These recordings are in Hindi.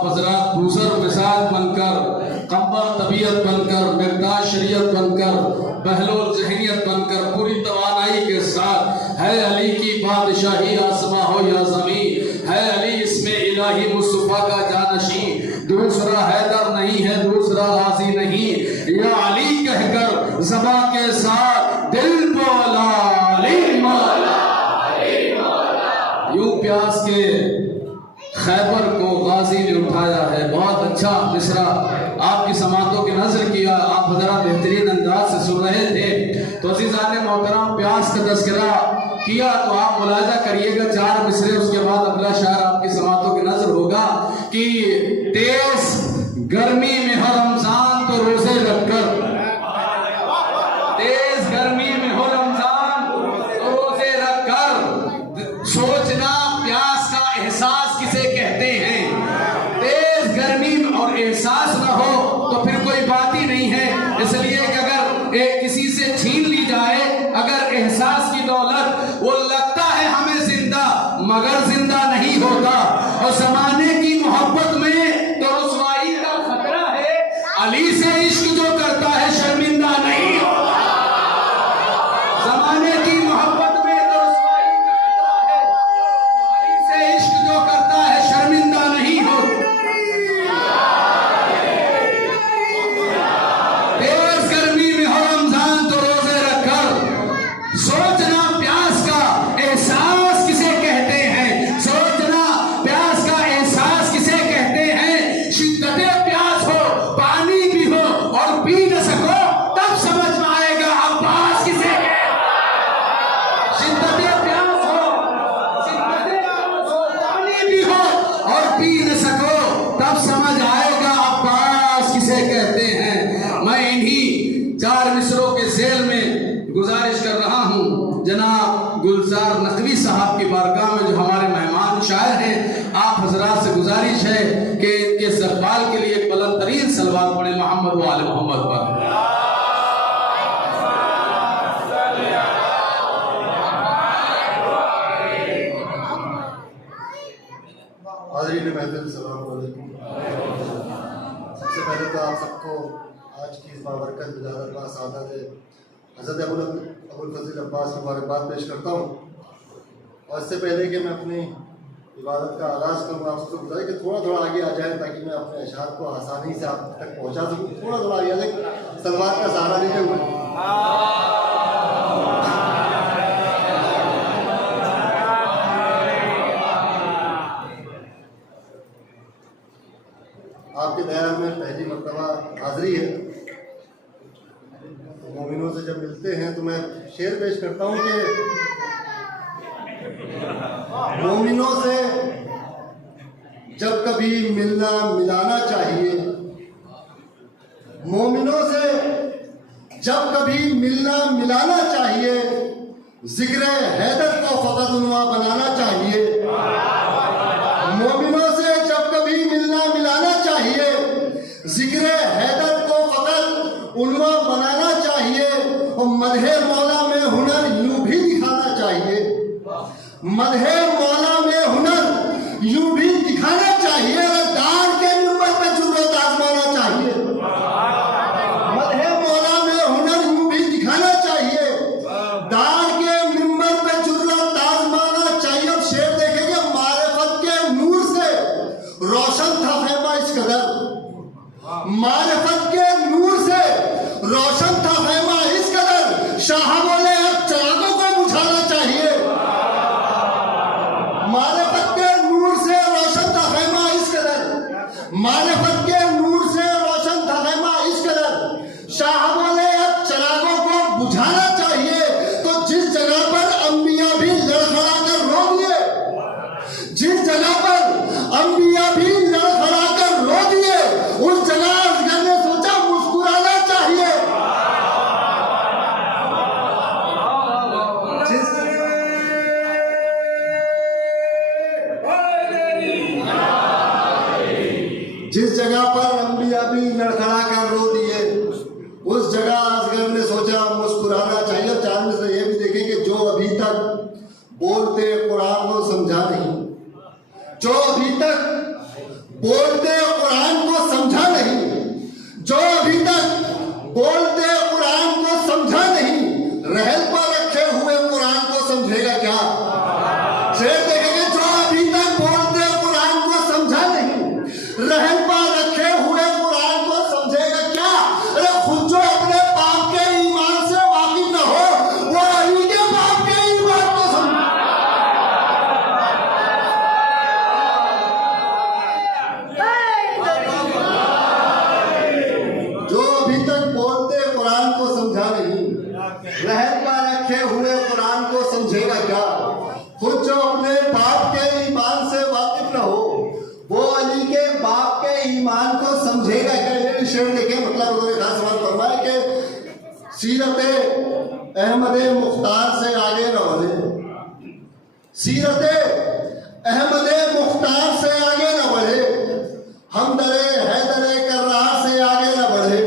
हजरात दूसर मिजाज बनकर, कम्बर तबीयत बनकर, मिकदार शरीयत बनकर, बहलोल जहनियत बनकर, पूरी तवानाई के साथ है अली की बादशाही आसमां हो या ज़मीं, है अली इसमें इलाही मुस्तफा का जानशी, दूसरा हैदर नहीं है, दूसरा गाजी नहीं, या अली कहकर ज़बां के साथ दिल बोला अली मौला, अली मौला। यूं प्यास के खैबर को गाजी ने उठाया है। बहुत अच्छा मिसरा आपकी समातों के नजर किया, आप हजरा बेहतरीन अंदाज से सुन रहे थे। तो अज़ीज़ान मोहतरम प्यास का तज़किरा किया तो आप मुलाजा करिएगा 4 मिसरे, उसके बाद अगला शायर आपकी समातों के नजर होगा कि तेज गर्मी में हो रमजान तो रोजे रखकर, तेज गर्मी में हो रमजान तो रोजे रखकर, सोचना प्यास का एहसास किसे कहते हैं। तेज गर्मी और एहसास ना हो तो फिर कोई बात ही नहीं है। इसलिए कि अगर किसी से छीन ली जाए अगर एहसास की दौलत, वो लगता है हमें जिंदा मगर जिंदा नहीं होता। और जमाने की मोहब्बत में तो रुसवाई का खतरा है, अली से इश्क जो करता है शर्मिंदा नहीं होता। जमाने की मोहब्बत में तो रुसवाई का खतरा है, अली से इश्क जो करता है शर्मिंदा नहीं होता। तेज गर्मी में हो रमजान तो रोजे रखकर, सोचना प्यास का एहसास किसे कहते हैं, सोचना प्यास का एहसास किसे कहते हैं। शिद्दते प्यास हो, पानी भी हो और पी न सको तब समझ में आएगा अब्बास किसे कहते हैं। शिद्दते प्यास हो, शिद्दते प्यास हो, पानी भी हो और पी न सको तब समझ आएगा अब्बास किसे कहते हैं। मैं इन्हीं 4 मिसरों के ज़ेल में गुजारिश कर रहा हूँ जनाब गुलजार नकवी साहब की बारगाह में, जो हमारे मेहमान शायर हैं। आप हजरात से गुजारिश है कि इनके इस्तकबाल के लिए एक बुलंद तरीन सलवात पढ़े मोहम्मद व आले मोहम्मद पर। हाज़रीन महफ़िल सलाम अलैकुम। सबसे पहले तो आप सबको आज की इस बाबरकत मुबारकबाद सादत हज़रत अबुल फज़ल अब्बास की मुबारकबाद पेश करता हूँ। और इससे पहले कि मैं अपनी इबादत का आगाज़ करूँ, आप सबको बताइए कि थोड़ा थोड़ा आगे आ जाए ताकि मैं अपने अशआर को आसानी से आप तक पहुँचा सकूँ। थोड़ा थोड़ा आगे आ जाए, सलवात का सहारा लेते हुए। आपके दयाल में पहली मर्तबा हाज़िरी है। मोमिनों से जब मिलते हैं तो मैं शेर पेश करता हूँ कि मोमिनों से जब कभी मिलना मिलाना चाहिए, मोमिनों से जब कभी मिलना मिलाना चाहिए, जिक्र हैदर को फ़कत उन्वा बनाना चाहिए। मोमिनों से जब कभी मिलना मिलाना चाहिए, जिक्र हैदर को फ़कत उन्वा बनाना चाहिए। और मदहे मौला में हुनर यूं भी दिखाना चाहिए, मदहे मौला में हुनर यूं भी दिखाना चाहिए। दान के नंबर पे जुर्रत आजमाना चाहिए, मदहे मौला में हुनर यूं भी दिखाना चाहिए। दान के नंबर पे जुर्रत आजमाना चाहिए। अब शेर देखेंगे, मारिफत के नूर से रोशन था ख़ैमा इस कदर, मारिफत के नूर से रोशन था ख़ैमा इस कदर। शाह बोले अब चिरागों को बुझाना चाहिए, मारिफत के नूर से रोशन था ख़ैमा इस कदर, मारिफत के नूर से रोशन था ख़ैमा इस कदर। शाह बोले अब चिरागों को बुझाना चाहिए। तो जिस जगह पर अंबिया भी लड़खड़ा कर रो दिए, जिस जगह पर अंबिया भी लड़खड़ा कर रो दिए, उस जगह असगर ने सोचा मुस्कुराना चाहिए। जिस जगह पर अंबिया भी लड़खड़ा कर रो दिए, उस जगह असगर ने सोचा मुस्कुराना चाहिए। 4 में से ये भी देखें कि जो अभी तक बोलते कुरान को समझा नहीं, जो अभी तक बोलते बोलते कुरान को समझा नहीं, जो अभी तक बोलते कुरान को समझा नहीं, रहल पर रखे हुए कुरान को समझेगा क्या? शेर देखेंगे, जो अभी तक बोलते कुरान को समझा नहीं, रहल पर रखे हुए कुरान को समझेगा क्या? अरे खुद जो अपने बाप के ईमान से वाकिफ न हो, वो अली के बाप के ईमान को समझे। जो अभी तक बोलते कुरान को समझा नहीं, रहल पर रखे हुए कुरान को समझेगा क्या? खुद जो अपने बाप के ईमान से वाकिफ न हो, वो अली के बाप के ईमान को समझेगा क्या? ये शेर देखे, मतलब उन्होंने खास बात फरमाया कि सीरत अहमद मुख्तार से आगे न बढ़े, सीरत अहमद मुख्तार से आगे न बढ़े, हमदरे हैदरे कर्रार से आगे न बढ़े,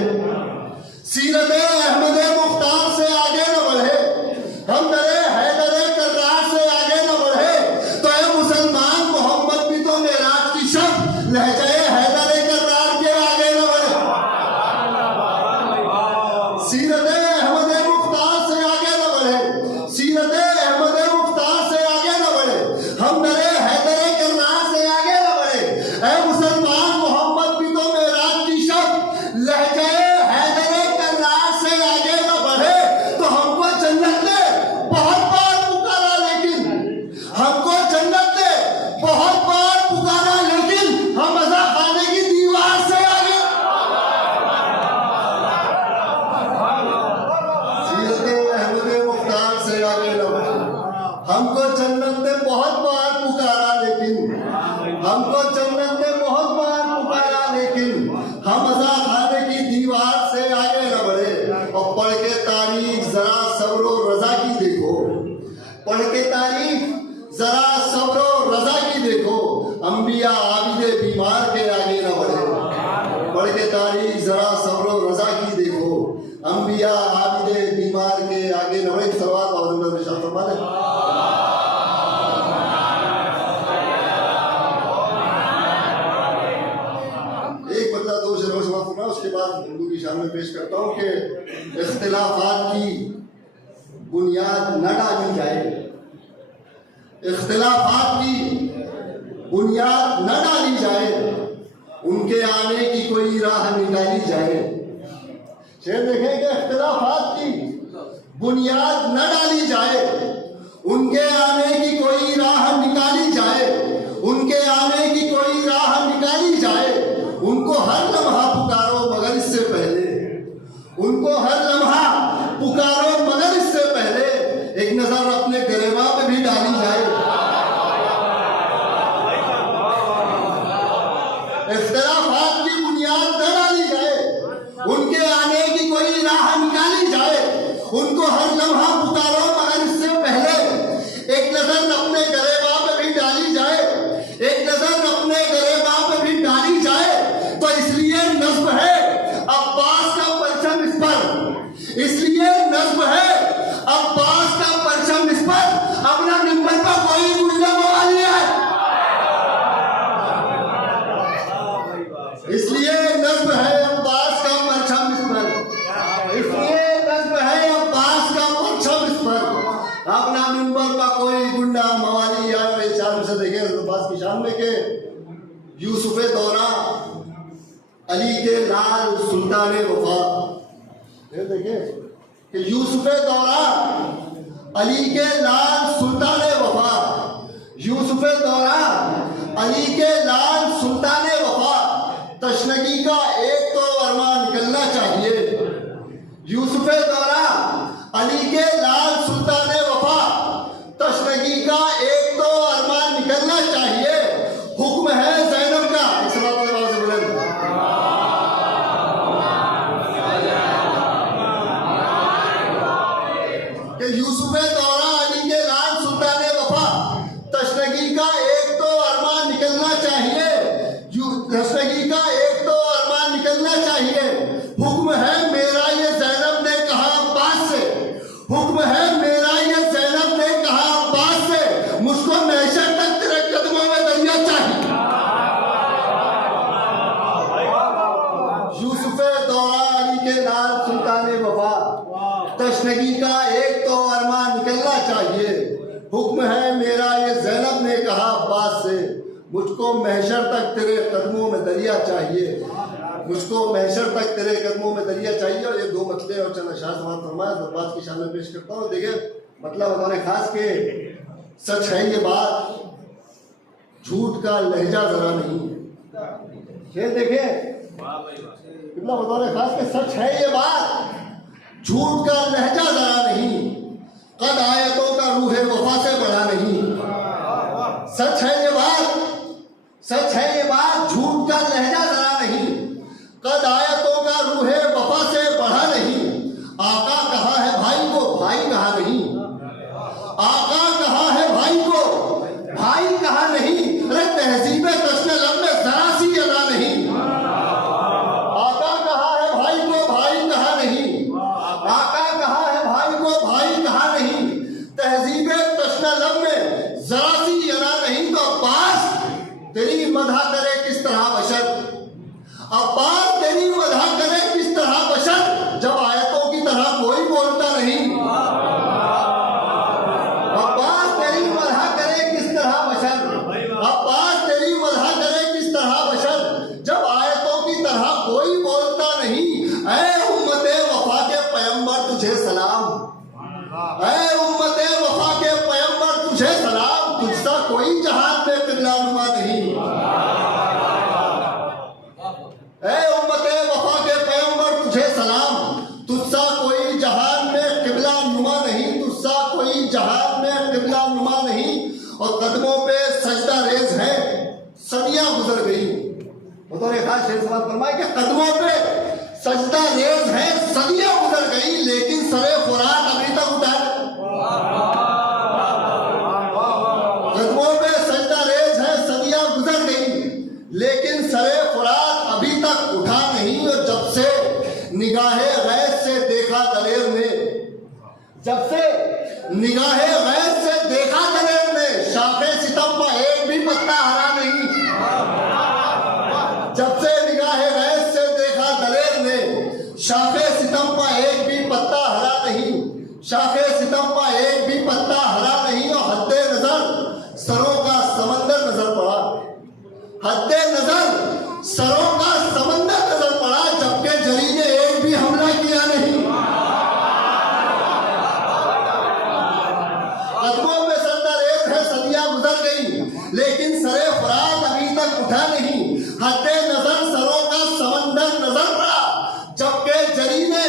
सीरत अहमद मुख्तार से आगे न बढ़े, हमदरे हैदरे कर्रार से आगे न बढ़े, तो ये मुसलमान मोहम्मद भी तो मेराज की शब लहजाए हैदरे कर्रार के आगे न बढ़े। सीरत अहमद मुख्तार से आगे न बढ़े, सीरत अहमद मुख्तार से आगे न बढ़े, हमदरे हैदरे कर्रार से आगे न बढ़े, ऐ मुसलमान मोहम्मद भी तो मेराज की शब लहजाए हैदरे कर्रार से आगे न बढ़े। तो हमको जन्नत ने बहुत बार पुकारा, लेकिन हमको जन्नत ने बहुत बार पुकारा, लेकिन हम मजा खाने की दीवार से आगे। सीरत अहमद मुख्तार से आगे न बढ़े, हमको जन्नत ने बहुत बार पुकारा, लेकिन हमको जन्नत ने बहुत बार पुकारा, लेकिन हम मजा खाने की दीवार से आगे न बढ़े। और पढ़ के तारीफ जरा सब्र और रजा की देखो, पढ़ के तारीफ जरा सब्र और रजा की देखो, अंबिया आबिदे बीमार के आगे न बढ़े। पढ़ के तारीफ जरा सब्र और रजा की देखो, अंबिया आबिदे बीमार के आगे न बढ़े। सवाल और निशान फरमा दे। एक बंदा दो शेरों से बात करना, उसके बाद हिंदू की शान में पेश करता हूँ कि इख्तिलाफात की बुनियाद न डाली जाए, इख्तिलाफात की बुनियाद न डाली जाए, उनके आने की कोई राह निकाली जाए। शेर देखें कि इख्तिलाफात की बुनियाद न डाली जाए, उनके आने की कोई राह निकाली जाए, उनके आने की कोई राह निकाली जाए। उनको हर लम्हा पुकारो मगर इससे पहले, उनको हर लम्हा पुकारो मगर इससे पहले एक नजर अपने गिरेबा पे भी डाली जाए। इख्तिलाफात की बुनियाद न डाली जाए, उनके आने की कोई राह निकाली जाए। उनको हर लम्हा पुकारो मगर इससे पहले एक नजर अपने गिरेबा पे भी डाली जाए, एक नजर अपने गिरेबा पे भी डाली जाए। तो इसलिए नस्ब है अब्बास का परचम इस पर, इसलिए नस्ब है अब्बास का परचम इस पर, अपना निम्बल पर कोई गुंजा मवाली है। इसलिए नस्ब है अब्बास का परचम इस पर, इसलिए नस्ब है अब्बास का परचम इस पर, अपना निम्बल पर कोई गुंडा मवाली है। शान से देखे अब्बास की शान में के यूसुफ दौरा अली के लाल सुल्तान वफा, देखे कि यूसुफ दौरा अली के लाल सुल्तान वफा, यूसुफ दौरा अली के लाल सुल्तान वफा। तशनगी का एक तो अरमान निकलना चाहिए, यूसुफ दौरा अली के लाल सुल्तान वफा, तशनगी का एक तो अरमान निकलना चाहिए। हुक्म है ज़ैनब का, इस बात से बोले कि यूसुफ दौरा अली के लाल सुल्तान वफा, तशनगी का एक तो अरमान निकलना चाहिए, तशनगी का एक तो अरमान निकलना चाहिए। हुक्म है मेरा ये ज़ैनब ने कहा अब्बास से, हुक्म है मेरा ये ज़ैनब ने कहा अब्बास से, मुझको महशर तक तेरे कदमों में दरिया चाहिए। जिंदगी का एक तो अरमान निकलना चाहिए। हुक्म है मेरा ये ज़ैनब ने कहा अब्बास से, मुझको महशर तक तेरे कदमों में दरिया चाहिए, मुझको महशर तक तेरे कदमों में दरिया चाहिए। और ये दो मतले और चंद अशार समाज फरमाया अब्बास की शान में पेश करता हूँ। देखिए मतलब हमारे खास के सच है ये बात, झूठ का लहजा जरा नहीं। ये देखे कितना बतौर खास के सच है ये बात, झूठ का लहजा जरा नहीं, कद आयतों का रूहे वफा से बढ़ा नहीं। सच है ये बात, सच है ये बात, झूठ का लहजा जरा नहीं, कद आयतों का रूहे वफा से बढ़ा नहीं। आका कहा है भाई को, भाई कहा नहीं, आका कहा है भाई को, भाई कहा नहीं। अरे तहजीब तश्न लब में जरा सी अदा नहीं। आका कहा है भाई को, भाई कहा नहीं, आका कहा है भाई को, भाई कहा नहीं। तहजीब तश्न लब में जरा सी अदा नहीं। तो अब्बास तेरी मदह करे किस तरह बशर, अब्बास तेरी मदह करे किस तरह बशर, जब आयतों की तरह कोई बोलता नहीं। अब्बास तेरी मदह करे किस तरह बशर, अब्बास तेरी मदह करे किस तरह बशर, जब आयतों की तरह कोई बोलता नहीं। ऐ उम्मते वफा के पैगंबर तुझे सलाम, ऐ उम्मते वफा के पैगंबर तुझे सलाम, तुझसा कोई जहान में किबला नुमा नहीं। ऐ उम्मते वफा के पैगंबर तुझे सलाम, तुझसा कोई जहान में किबला नुमा नहीं, तुझसा कोई जहान में किबला नुमा नहीं। और कदमों पे सजदा रेज है, सदियां गुजर गई। बतौर खास शेर समाज फरमाए कि कदमों पे सजदा रेज है, सदियां गुजर गई, लेकिन सरे फुरात अभी तक उठा। कदमों पे सजदा रेज है, सदियां गुजर गई, लेकिन सरे फुरात अभी तक उठा नहीं। और जब से निगाहे गैस से देखा दलेर ने, जब से निगाहे गैस से देखा दलेर ने, शाखे सितम का एक भी पत्ता हरा नहीं। जब से निगाहे गैस से देखा दलेर ने, शाखे सितम का एक भी पत्ता हरा नहीं, शाखे सितम का एक भी पत्ता हरा नहीं। और हद्दे नजर सरों का समंदर नजर पड़ा, हद्दे नजर सरों का समंदर नजर पड़ा, जबकि जरी ने एक भी हमला किया नहीं। कदमों में सजदा रेज है, सदियां गुजर गई, लेकिन सरे फुरात अभी तक उठा नहीं। हद्दे नजर सरों का समंदर नजर पड़ा, जबकि जरी ने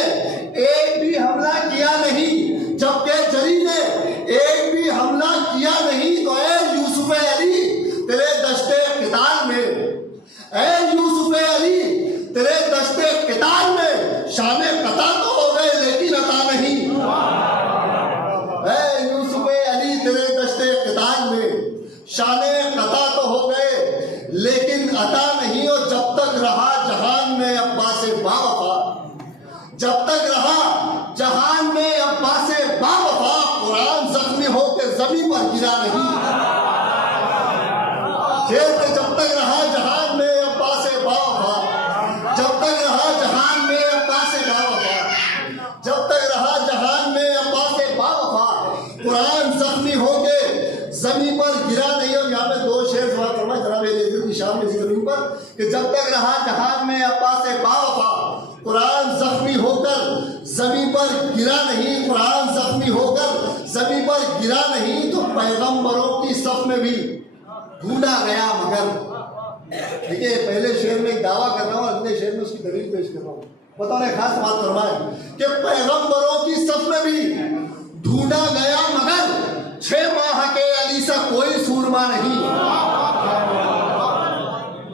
एक भी हमला किया नहीं, जबकि जरी ने एक भी हमला किया नहीं। तो ऐ यूसुफ अली तेरे दश्ते किताल में, ऐ यूसुफ अली तेरे दश्ते किताल में, शाने कता तो हो गए लेकिन अता नहीं। ऐ यूसुफ अली तेरे दश्ते किताल में, शाने कता तो हो गए लेकिन अता नहीं। और जब तक रहा जहान में अब्बास बावफा, जब तक रहा जहान में अब्बास बावफा, कुरान जख्मी होकर जमीन पर गिरा नहीं। जेल में जब तक रहा जहान में अब्बास बावफा, जब तक रहा जहान में अब्बास बावफा, जब तक रहा जहान में अब्बास बावफा, कुरान जख्मी होके जमीन पर गिरा नहीं। और यहाँ पे दो शेर सवाल फरमाए जनाब की शाम में जमीन पर कि जब तक रहा जहान में अब्बास बावफा, कुरान जख्मी होकर जमीन पर गिरा नहीं, कुरान जख्मी होकर जमीन पर गिरा नहीं। तो पैगंबरों की सफ में भी ढूंढा गया मगर। देखिए पहले शेर में एक दावा कर रहा हूँ, अगले शेर में उसकी दलील पेश कर रहा हूँ। बतौर खास बात फरमाए कि पैगंबरों की सफ में भी ढूंढा गया मगर 6 माह के अली सा कोई सूरमा नहीं।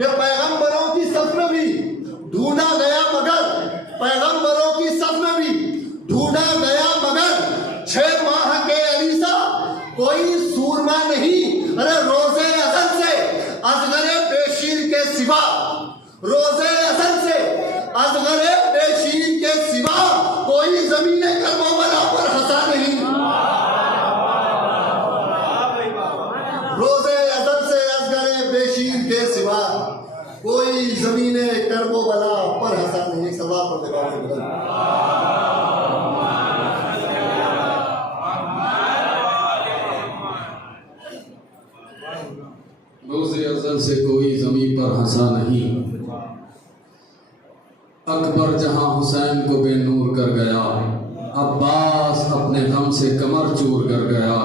ये पैगंबरों की सफ में भी ढूंढा गया मगर, पैगंबरों की सफ में भी ढूंढा गया मगर 6 माह के अली सा कोई सूरमा नहीं। अरे रोजे अज़ल से असगरे बेशीर के सिवा, रोजे अज़ल से असगरे बेशीर के सिवा कोई जमीने कर्मोबला पर हंसा नहीं। रोजे अज़ल से असगरे बेशीर के सिवा कोई जमीने कर्मोबला पर हंसा नहीं। सवाल पर कत्ल से कोई जमी पर हंसा नहीं। अकबर जहां हुसैन को बेनूर कर गया, अब्बास अपने गम से कमर चूर कर गया।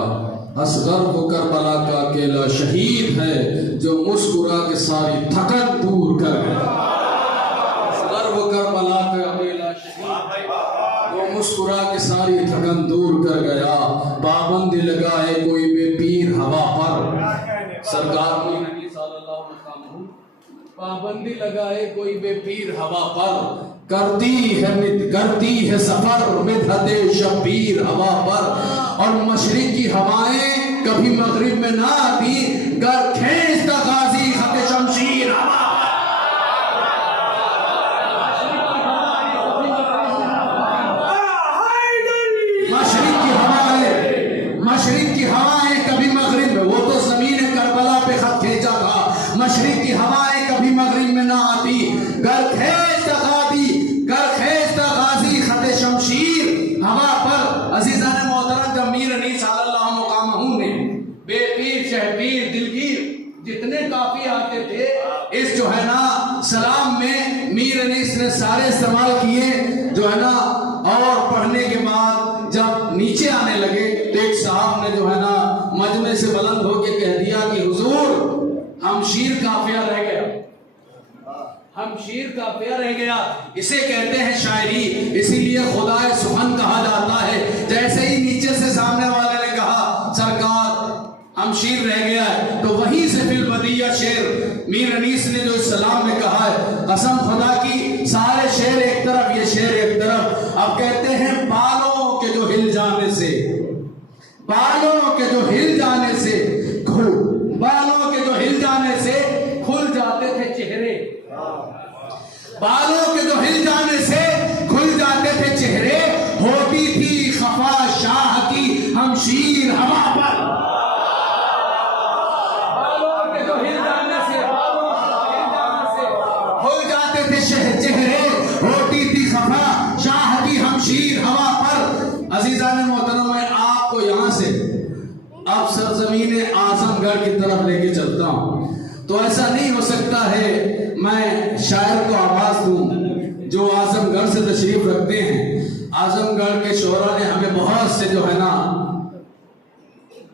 असगर वो करबला का अकेला शहीद है जो मुस्कुरा के सारी थकन दूर कर गया। असगर वो करबला का अकेला शहीद वो मुस्कुरा के सारी थकन दूर कर गया। पाबंदी लगाए कोई बेपीर हवा पर, सरकार ने पाबंदी लगाए कोई बेपीर हवा पर, करती है सफर मिदहते शबीर हवा पर। और मशरिक की हवाएं कभी मगरिब में ना आती, गर खींचता गाजी खत शमशीर हवा। मशरिक की हवाएं कभी मगरिब में, वो तो जमीन करबला पे खत खींचा था। मशरिक की हवाएं कभी मगरिब में ना आती, गर खींचता गाजी खत शमशीर हवा पर। अजीजान मोहतरम, जब मीर अनीस सल्लल्लाहु मुकामहू ने बेपीर शहपीर दिलगीर जितने काफी आते थे, इस जो है ना सलाम में मीर अनीस ने सारे इस्तेमाल किए जो है ना। और पढ़ने के बाद जब नीचे आने लगे तो एक साहब ने जो है ना मजमे से बुलंद होकर कह दिया कि हुजूर हमशीर काफिया रह गया, हमशीर काफिया रह गया। इसे कहते हैं शायरी, इसीलिए खुदाए सुखन कहा जाता है। जैसे ही नीचे से सामने वाले ने कहा सरकार हमशीर रह गया है, तो वहीं से फिर बदिया शेर मीर अनीस ने जो सलाम में कहा है, कसम खुदा की सारे शेर एक तरफ ये शेर एक तरफ। अब कहते हैं बालों के जो हिल जाने से, बालों के जो हिल जाने से बालों के जो हिल जाने से खुल जाते थे चेहरे, बालों के जो हिल जाने से खुल जाते थे चेहरे। होती थी खफा शाह की हमशीर हवा पर। बालों के जो हिल जाने से खुल जाते थे चेहरे, होती थी खफा शाह की हमशीर हवा पर। अजीजान मोहतरम, मैं आपको यहाँ से अब सरजमीन आजमगढ़ की तरफ लेके चलता हूँ। तो ऐसा नहीं हो सकता है मैं शायर को आवाज दूं जो आजमगढ़ से तशरीफ रखते हैं। आजमगढ़ के शोरा ने हमें बहुत से जो है ना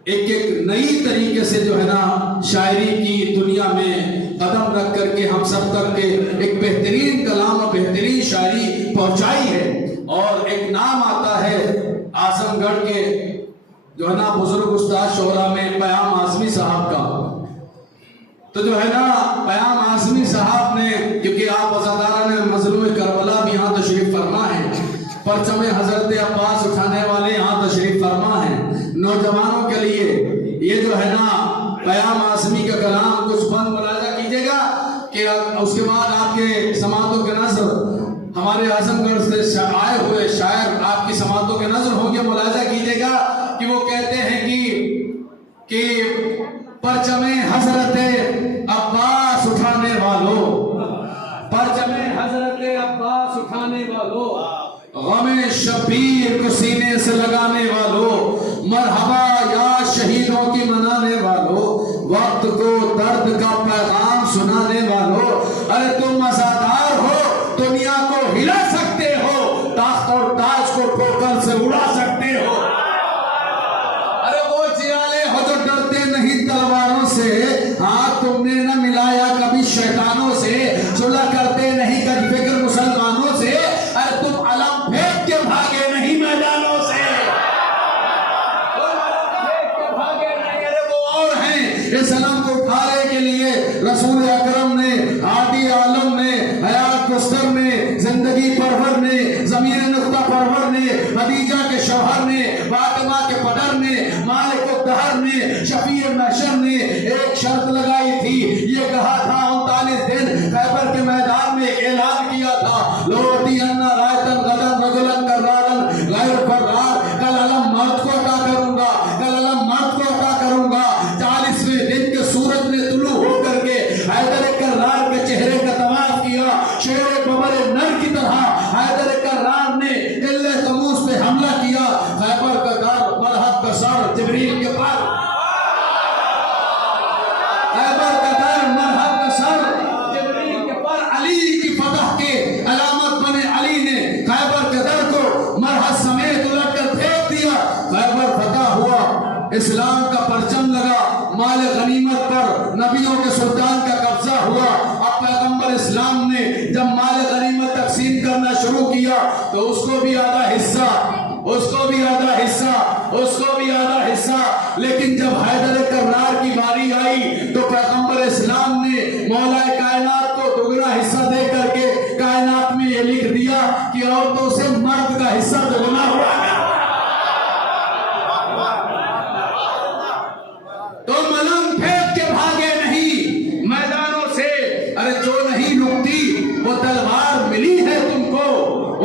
एक नई तरीके से जो है ना शायरी की दुनिया में कदम रख करके हम सब तक के एक बेहतरीन कलाम और बेहतरीन शायरी पहुंचाई है। और एक नाम आता है आजमगढ़ के जो है ना बुजुर्ग उस्ताद शोरा में पयाम आजमी साहब का। तो जो है ना पयाम आजमी साहब ने, क्योंकि आप वज़ादारा ने मज़लूम करबला भी यहाँ तशरीफ फरमा है, परचम हजरत अब्बास उठाने वाले यहाँ तशरीफ फरमा है। नौजवानों के लिए ये जो है ना पयाम आजमी का कलाम कुछ बंद मुलाजा कीजिएगा कि उसके बाद आपके समातों के नज़र हमारे आजमगढ़ से आए हुए शायर आपकी समातों के नज़र होंगे। मुलाजा कीजिएगा कि वो कहते हैं कि परचमे हजरत अब्बास उठाने वालों, परचमे हजरत अब्बास उठाने वालों, गमे शबीर को सीने से लगाने वालों, मरहबा या शहीदों की मनाने वालों, वक्त को दर्द का पैगाम सुनाने वालों। अरे तुम मज़ादार हो, दुनिया को हिला सकते हो, ताख्त और ताज को ठोकर से उड़ा सकते हो। अरे वो जियाले हो जो डरते नहीं तलवारों से, हाथ तुमने न मिलाया कभी शैतानों से, सुलह करते नहीं कभी फिक्र मुसलमानों से। अरे तुम अलम फेंक के भागे नहीं मैदानों से, भागे नहीं। अरे वो और हैं इस अलम को उठाने के लिए रसूल अकरम ने, आदि आलम ने, हयात मुस्तर ने, जिंदगी परवर ने, जमीन नुक्ता परवर ने, खदीजा के शौहर ने, फातिमा के पदर ने, मालिक दहर ने, शफीर महशर ने एक शर्त लगाई थी। ये कहा था 39 दिन खैबर के मैदान में ऐलान किया था, लोटी अन्ना रायतन गदन रजुलन कररारन गैर फर्रार। कल अलम मर्द को अता करूंगा, कल अलम मर्द को अता करूंगा। 40वें दिन के सूरज ने तुलू होकर के हैदर कर्रार के चेहरे का तवाफ किया। शेर बबर नर की तरह हैदर कर्रार ने किले तमूस पे हमला किया। खैबर का दर मरहब का सर जिब्रील के पास, खैबर का दर इस्लाम ने जब माल गनीमत तकसीम करना शुरू किया तो उसको भी आधा हिस्सा, उसको भी आधा हिस्सा, उसको भी आधा हिस्सा। लेकिन जब हैदर कर्रार की बारी आई तो पैगंबर इस्लाम ने मौलाए कायनात को दुगना हिस्सा दे करके कायनात में ये लिख दिया कि औरतों से मर्द का हिस्सा दुगना हुआ है। तो मलंग फेंक के भागे नहीं मैदानों से, अरे जो नहीं रुकती वो तलवार मिली है तुमको,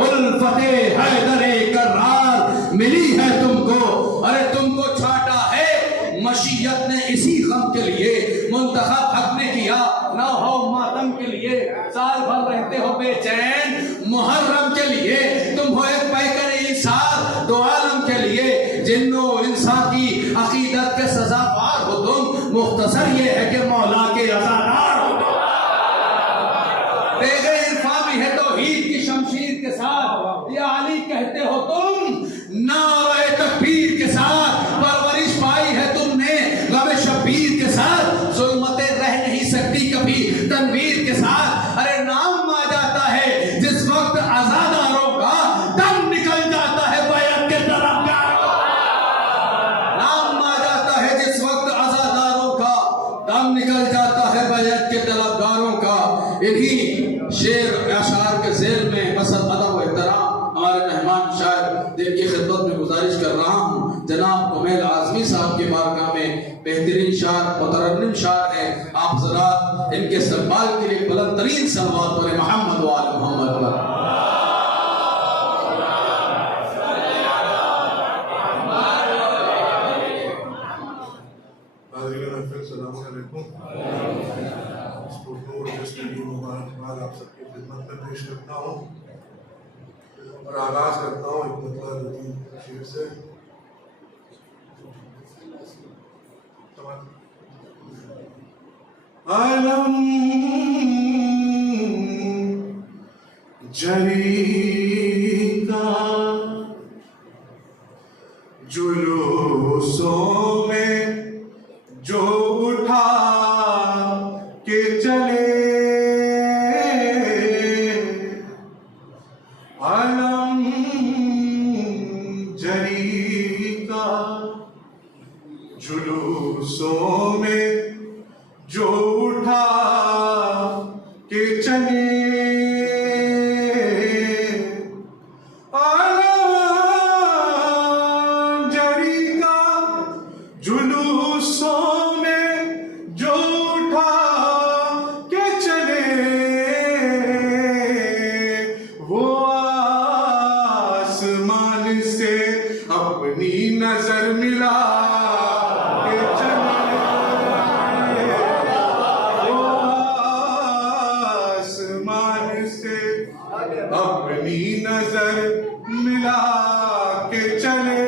उल्फते हैदर कर्रार मिली है तुमको। अरे तुमको छाटा है मशीयत ने इसी गम के लिए, मुंतखब हक ने किया ना हो मातम के लिए, साल भर रहते हो बेचैन मुहर्रम के लिए, तुम हो एक पैकर इंसान दो आलम के लिए, जिन्नो इंसान की अकीदत के सजावार हो तुम, मुख्तसर ये है कि मौला के अज़ादार हो तुम। तेगे इरफा भी है तौहीद की शमशीर के साथ, या अली कहते हो तुम, नारे तकबीर के साथ परवरिश पाई है तुमने गम शबीर के साथ, जुल्मतें रह नहीं सकती कभी तनवीर के साथ। अरे नाम आ जाता है जिस वक्त आजादारों का दम निकल जाता है बैत के तरफदारों, नाम आ जाता है जिस वक्त आजादारों का दम निकल जाता है बैत के तलबगारों का। इन्हीं शेर अशार के ज़ेल में मसद अदब व एहतराम हमारे मेहमान शायर जिनकी खिदमत में गुजारिश कर रहा हूँ जनाब कुमैल आज़मी साहब के बारगाह में बेहतरीन शायर मुतरन्निम शायर है, आप जरा इनके इस्तक़बाल के लिए बुलंद तरीन सलवात पढ़ें मोहम्मद व आले मोहम्मद पर। आप सबकी खिदमत में पेश करता हूँ और आगाज करता हूँ एक मतलब शेर से। अलम जरी का जुलूसों में जो उठा के चले, अलम जरी का जुलूसों में जो उठा के चले, अलम जरी का जुलूसों में जो उठा के चले, वो आसमान से अपनी नजर मिला के चले, वो आसमान से अपनी नजर मिला के चले,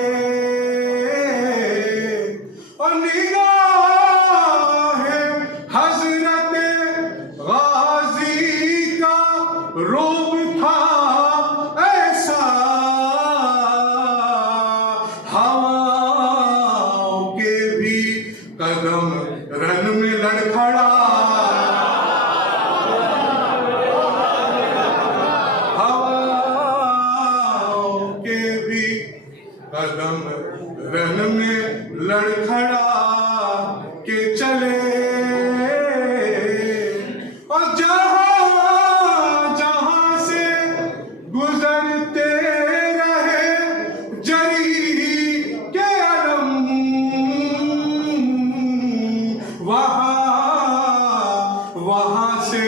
और निगाह हजरत गाजी का रोब था ऐसा, हवाओं के भी कदम रन में लड़खड़ा, हवाओं के भी कदम रन में लड़खड़ा के चले, और जहां जहां से गुजरते रहे जरी के अलम, वहां से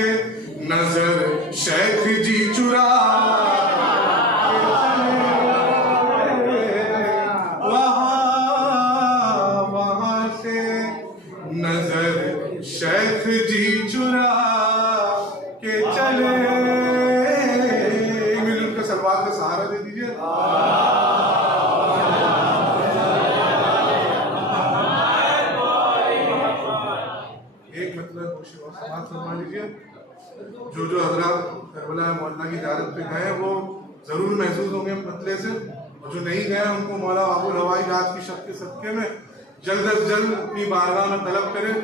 नजर शेख जी चुरा के चले, वहां से नजर शेख जी चुरा के चले। मिल उनके सलवार का सहारा दे दीजिए। एक मतलब समाज फरमा लीजिए, जो हजरात करबला मोहल्ला की ज़ियारत पे गए वो ज़रूर महसूस होंगे मतले से, और जो नहीं गए उनको मौला बाबुल हवाई जहाज की शक के सदक़े में जल्द अज जल्द अपनी बारगाह में तलब करें।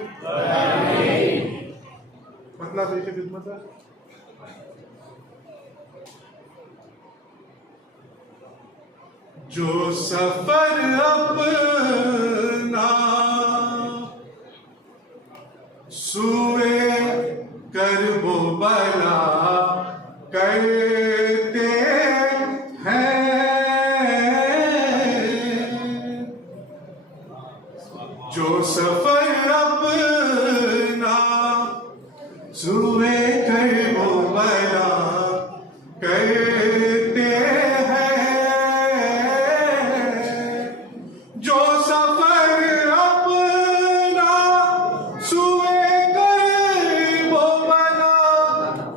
मतलब पेश खिदमत है। जो सफर अपना सुए कर वो बला करते हैं, जो सफर अपना सुए कर वो बला करते जो सफर अपना सुए कर वो बना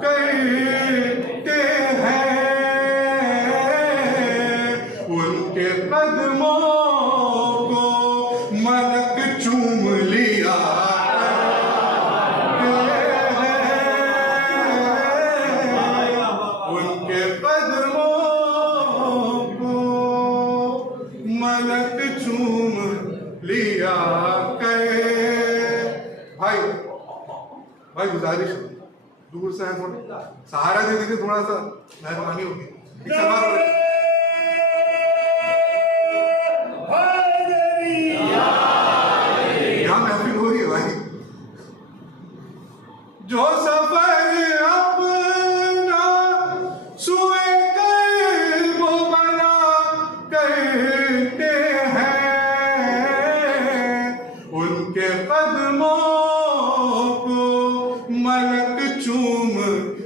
करते हैं, उनके कदमों को मलक चूम लिया उनके कदमों को मलक चूम लिया करे। भाई भाई गुजारिश दूर से है, थोड़ा सहारा दे दीजिए, थोड़ा सा मेहरबानी होगी। एक सवाल यहाँ महफिल हो रही है भाई। जो सफर अपना सुए कर वो बना करते हैं, उनके कदमों को मलक चूम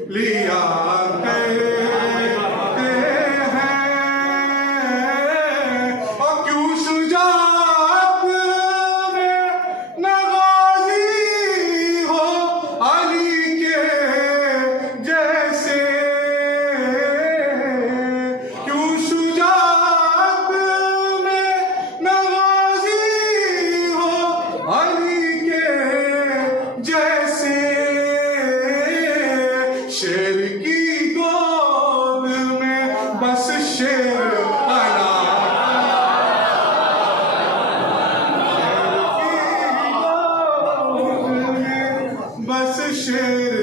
लिया करते हैं। और क्यों शुजाअत में नवाज़ी हो अली के जैसे, क्यों शुजाअत में नवाज़ी हो अली के जैसे, शेर की गोद में बस शेर पला, बस शेर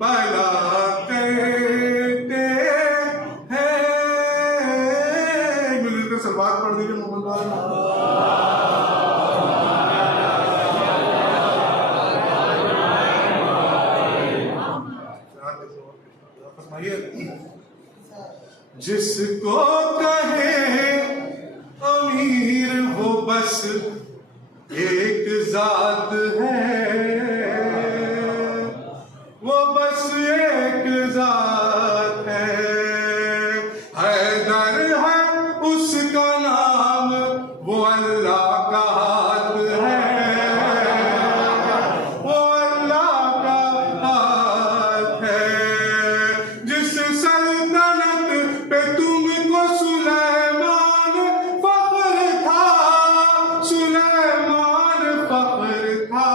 पला करते हैं। मिलकर सलवात पढ़ दीजिए मोहम्मद वाले। जिसको कहे अमीर वो बस एक जात है, वो बस एक जात है। हैदर है उसका नाम, वो अल्लाह का हाथ है, वो अल्लाह का हाथ है। जिस सल्तनत पे तुमको सुलेमान फख्र था, सुलेमान फख्र था,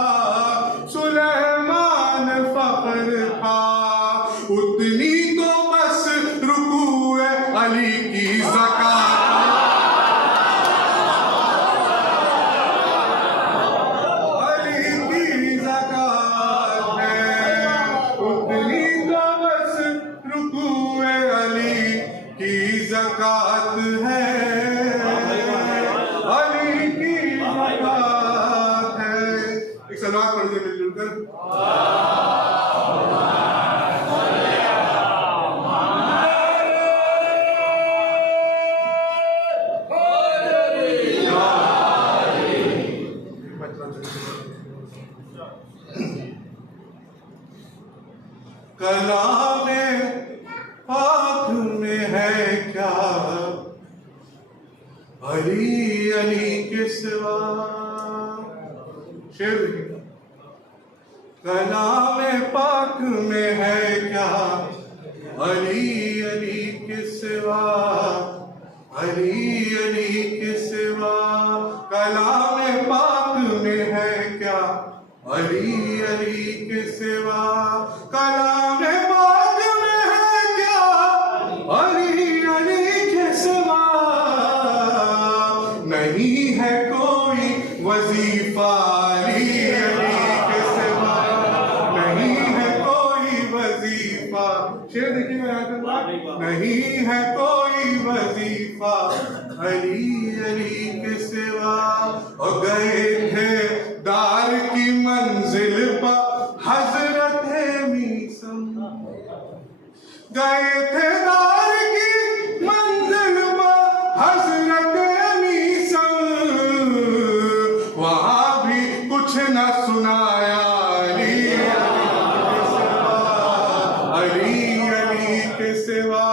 सुलेमान फख्र था, उतनी तो बस रुकूए अली की ज़कात, अली की ज़कात है, उतनी तो बस रुकूए अली की ज़कात है, अली की ज़कात है। एक सलवात पढ़ दीजिए मिलजुल कर। कलामे पाक में है क्या अली अली के सिवा, शेर देखिए। कलामे पाक में है क्या अली अली के सिवा, अली अली के सिवा, कलामे पाक में है क्या अली अली के सिवा, कलामे पाक में है क्या अली अली के सिवा, नहीं है कोई वजीफा अली अली के सिवा, नहीं है कोई वजीफा शेर देखिएगा यहाँ पे, नहीं है कोई वजीफा अली अली के सिवा, और गए थे दार की मंजिल पर हजरत मीसम, गए थे दार की मंजिल पर हजरत मीसम, वहां भी कुछ न सुनाया अली अली के सिवा,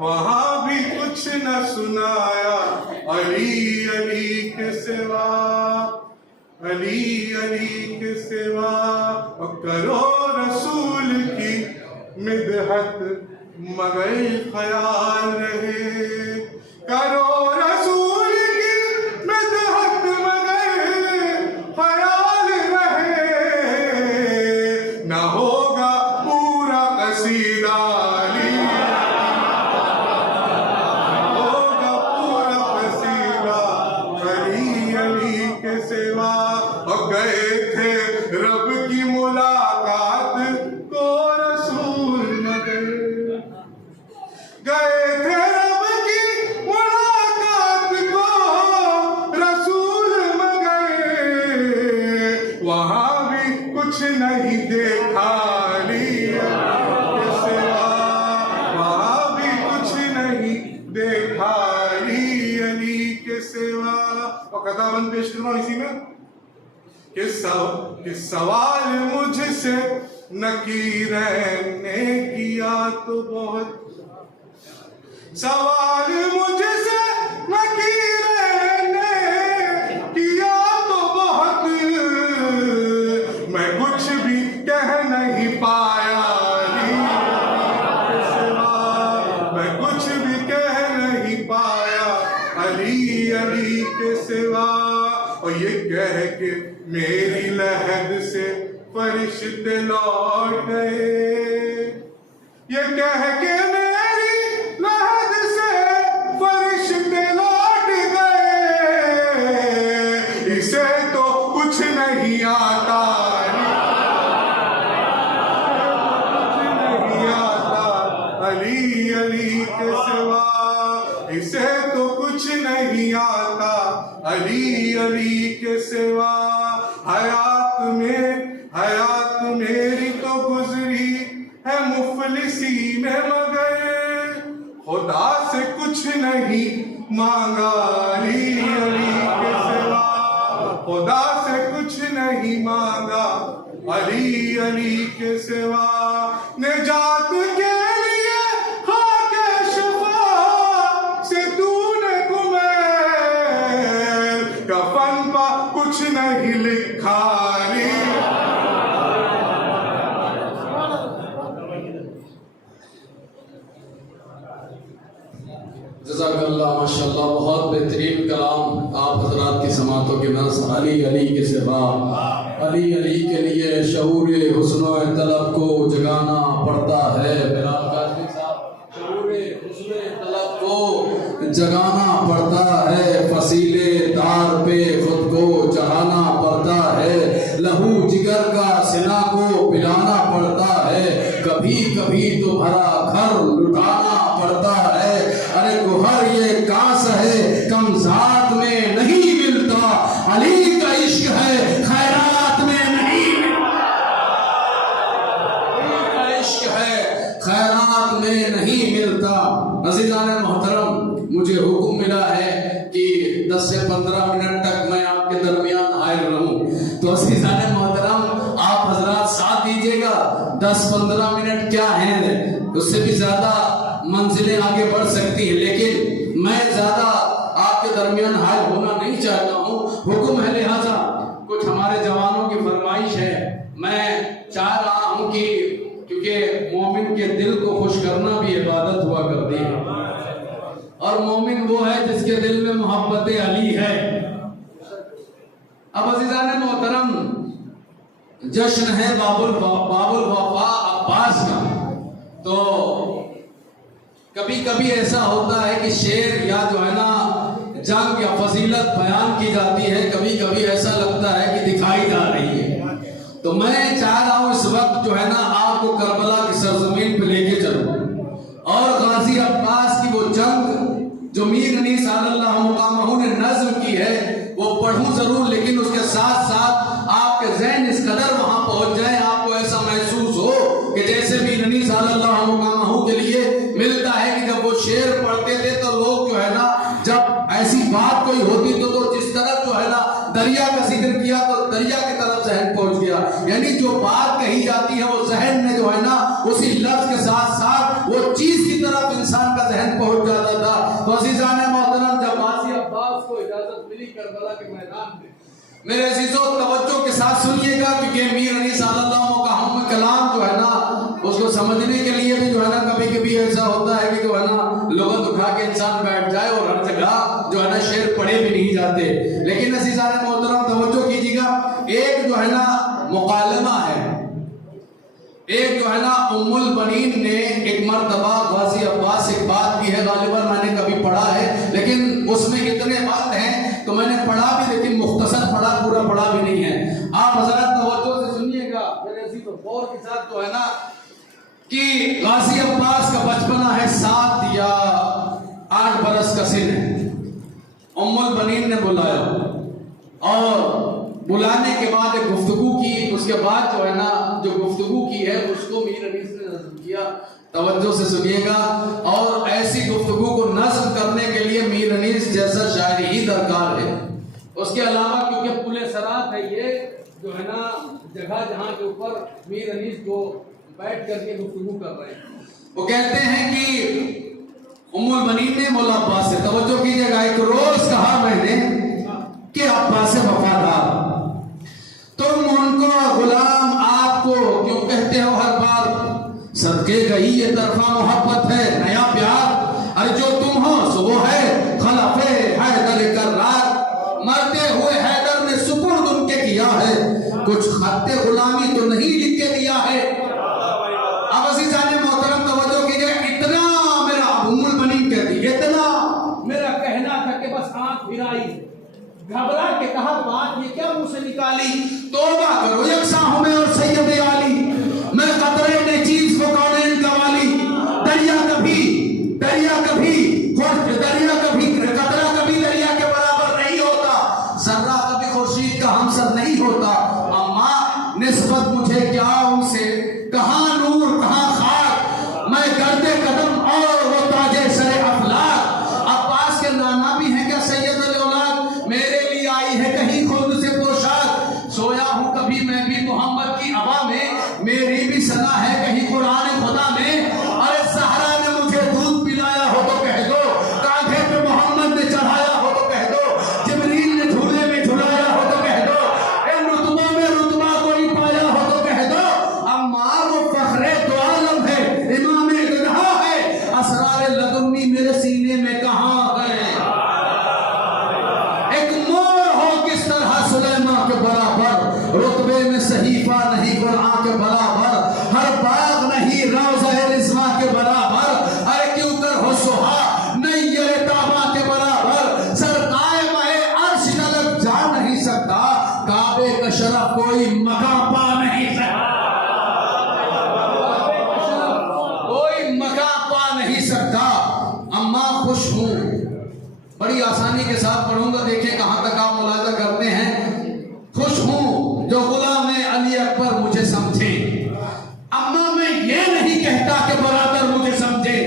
वहां भी कुछ न सुनाया अली अली के सिवा, अली अली के सिवा, और करो रसूल की मिदहत मगर ख्याल रहे, करो रसूल की मिदहत मगर ख्याल रहे, ना होगा पूरा कसीदा अली, होगा पूरा कसीदा अली अली के सिवा, और गए थे रब की मुलाकात को रसूल मगर, गए थे रब की मुलाकात को रसूल मगर, वहां भी कुछ नहीं देखा अली के सिवा, वहां भी कुछ नहीं देखा अली के सिवा। और कथाबंद पेश कर रहा हूं इसी में कि सवाल मुझसे नकीरन ने किया तो बहुत, सवाल मुझसे नकीरन ने किया तो बहुत, मैं कुछ भी कह नहीं पाया अली के सिवा, मैं कुछ भी कह नहीं पाया अली अली के सिवा, और ये कह के मेरी लहद से फरिश्ते लौट गए, ये कह के मेरी लहद से फरिश्ते लौट गए, इसे तो कुछ नहीं आता, कुछ नहीं आता अली अली के सिवा, इसे तो कुछ नहीं आता अली अली के सिवा, हयात मेरी तो गुजरी है मुफलिसी में मगर, खुदा से कुछ नहीं मांगा अली अली के सिवा, खुदा से कुछ नहीं मांगा अली अली के सिवा, निजात के लिए खाके शफा से तूने कुमैर, कफन पा कुछ नहीं लिखा अली, जज़ाकल्लाह माशाअल्लाह, बहुत बेहतरीन कलाम आप हजरात की समातों के नज़र। अली अली के सिवा, अली अली के लिए शऊर हुस्न तलब को जगाना पड़ता है, बिलाल काज़मी साहब, शऊर हुस्न तलब को जगाना पड़ता है, फसीले तार पे खुद को चढ़ाना पड़ता है, लहू जिगर का सिना को पिलाना पड़ता है, कभी कभी तो भरा घर लुटाना पड़ता है, अरे गुहर ये कांस है कम जात में नहीं मिलता, अली का इश्क है खैरात में नहीं मिलता, अली का इश्क है खैरात में नहीं मिलता। अज़ीज़ान मोहतरम, मुझे हुक्म मिला है कि 10 से 15 मिनट तक मैं आपके दरमियान हाजिर रहूं, तो अज़ीज़ान मोहतरम आप हजरात साथ दीजिएगा। 10-15 मिनट क्या है, उससे भी ज्यादा मंजिलें आगे बढ़ सकती है, लेकिन मैं ज्यादा आपके दरमियान हाजिर होना नहीं चाहता हूँ। हुक्म है, लिहाजा कुछ हमारे जवानों की फरमाइश है, मैं चाह रहा हूँ कि क्योंकि मोमिन के दिल को खुश करना भी इबादत हुआ करती है, और मोमिन वो है जिसके दिल में मोहब्बत अली है। अब अज़ीज़ान मोहतरम, जश्न है बाबुल वफा अब्बास का, तो कभी कभी ऐसा होता है कि शेर या जो है ना जंग या फजीलत बयान की जाती है, कभी कभी ऐसा लगता है कि दिखाई जा रही है, तो मैं चाह रहा हूँ इस वक्त जो है ना आप आपको करबला की सरजमीन पे लेके चलूं और गाजी अब्बास की वो जंग जो मीर अनीस सल्लल्लाहु मुकामहू ने नज्म की है वो पढ़ूं जरूर, लेकिन उसके साथ साथ आपके ज़हन इस कदर वहां पहुंच जाए, आपको ऐसा महसूस हो कि जैसे मीर अनीस सल्लल्लाहु मुकामहू के लिए मिलता है कि जब वो शेर पढ़ते थे तो लोग जो है ना, जब ऐसी बात कोई होती तो जिस तरफ जो है ना दरिया का जिक्र किया तो दरिया की तरफ ज़हन पहुंच गया। यानी जो बात कही जाती है वो ज़हन में जो है ना उसी लफ्ज के साथ साथ वो चीज की तरफ इंसान का ज़हन पहुंच जाता था। तो अज़ीज़ान मोहतरम, जब गाज़ी अब्बास को इजाजत मिली करबला के मैदान में, मेरे अजीजों तवज्जो के साथ सुनिएगा, क्योंकि मीर अनीस सल्लल्लाहु का हम कलाम जो है ना उसको समझने के लिए भी जो है ना कभी कभी ऐसा होता है कि जो है ना लुग़त उठा के इंसान बैठ जाए और हर जगह जो है ना शेर पढ़े भी नहीं जाते। लेकिन अज़ीज़ान मोहतरम तवज्जो कीजिएगा, एक जो है ना मुकालमा है, एक जो है ना उम्मुल बनीन ने एक मर्तबा गाज़ी अब्बास से बात की है, गालिबन मैंने कभी पढ़ा है लेकिन उसमें इतने बात हैं तो मैंने पढ़ा भी लेकिन मुख्तसर पढ़ा, पूरा पढ़ा भी नहीं है। आप हज़रात तवज्जो से सुनिएगा मेरे अजीज और गौर के साथ जो है ना कि गाज़ी अब्बास का बचपना है 7 या 8 बरस का सिन है। उम्मुल बनीन ने बुलाया और बुलाने के बाद एक गुफ्तगू की, उसके बाद जो है ना जो गुफ्तगू की है उसको मीर अनीस ने नज़्म किया। तवज्जो से सुनिएगा, और ऐसी गुफ्तगू को नज़्म करने के लिए मीर अनीस जैसा शायर ही दरकार है। उसके अलावा क्योंकि पुले सरात है ये जो है ना जगह जहाँ के ऊपर मीर अनीस को बैठ करके गुफ्तगू कर रहे हैं, वो कहते हैं कि उम्मुल बनीन ने मौला अब्बास से, तवज्जो कीजिएगा, एक रोज कहा मैंने कि अब्बास से वफादार तुम उनको गुलाम आपको क्यों कहते हो हर बार, सदके गई ये तरफा मोहब्बत है नया प्यार, अरे जो तुम हो सो वो है खलफे हैदर कर्रार, मरते हुए हैदर ने सुपुर्द उनके किया है, कुछ खत्ते गुलामी तो नहीं लिख के दिया है। अब अज़ीज़ान मोहतरम तवज्जो कीजिए, इतना मेरा उम्मुल बनीन कहती, इतना मेरा कहना था कि बस आंख फिराई, घबरा के कहा बात ये क्या मुंह से निकाली, तौबा करो यकसा हूं मैं और सैयद आली, मैं कतरे ने चीज को कौन कवाली, दरिया कभी कतरा कभी दरिया के बराबर नहीं होता, सर्रा कभी खुर्शीद का हमसर नहीं होता, अम्मा निस्बत मुझे क्या उनसे, कहां नूर कहां खाक, मैं करते कदम और वो ताजे सरे अफलाक। अब्बास के नाना भी हैं क्या सैयद औलाद, मेरे लिए आई है कहीं खुद से पोशाक, सोया हूं कभी मैं भी मोहम्मद की हवा में, मेरी भी सना है कहीं कुरान खुदा में, अरे सहरा ने मुझे दूध पिलाया हो तो कह दो, कांधे पे मोहम्मद ने चढ़ाया हो तो कह दो, जिब्रील ने झूले में झुलाया हो तो कह दो, इन रुतबों में रुतबा कोई पाया हो तो कह दो, अम्मा वो फखरे दो आलम है, इमाम इल्हा है, असरार लदुन्नी मेरे सीने में कहां है, एक मोर हो किस तरह सुलेमान के बराबर, रुतबे में सहीफा नहीं कुरान के बराबर, हर बाग नहीं रोज़ा रिज़वा के बराबर, अरे क्यों कर हो सुहा नहीं ये ताबा के बराबर, सरकाए माए अर्श तलक जा नहीं सकता, काबे का शरफ कोई मकाम पा नहीं सकता, कोई मकाम पा नहीं सकता। अम्मा खुश हूं, बड़ी आसानी के साथ पढ़ूंगा, देखिए कहां तक आप मुलाजा करते हैं। खुश हूं जो गुलाम अली अकबर मुझे समझे, अम्मा मैं ये नहीं कहता कि बरादर मुझे समझे,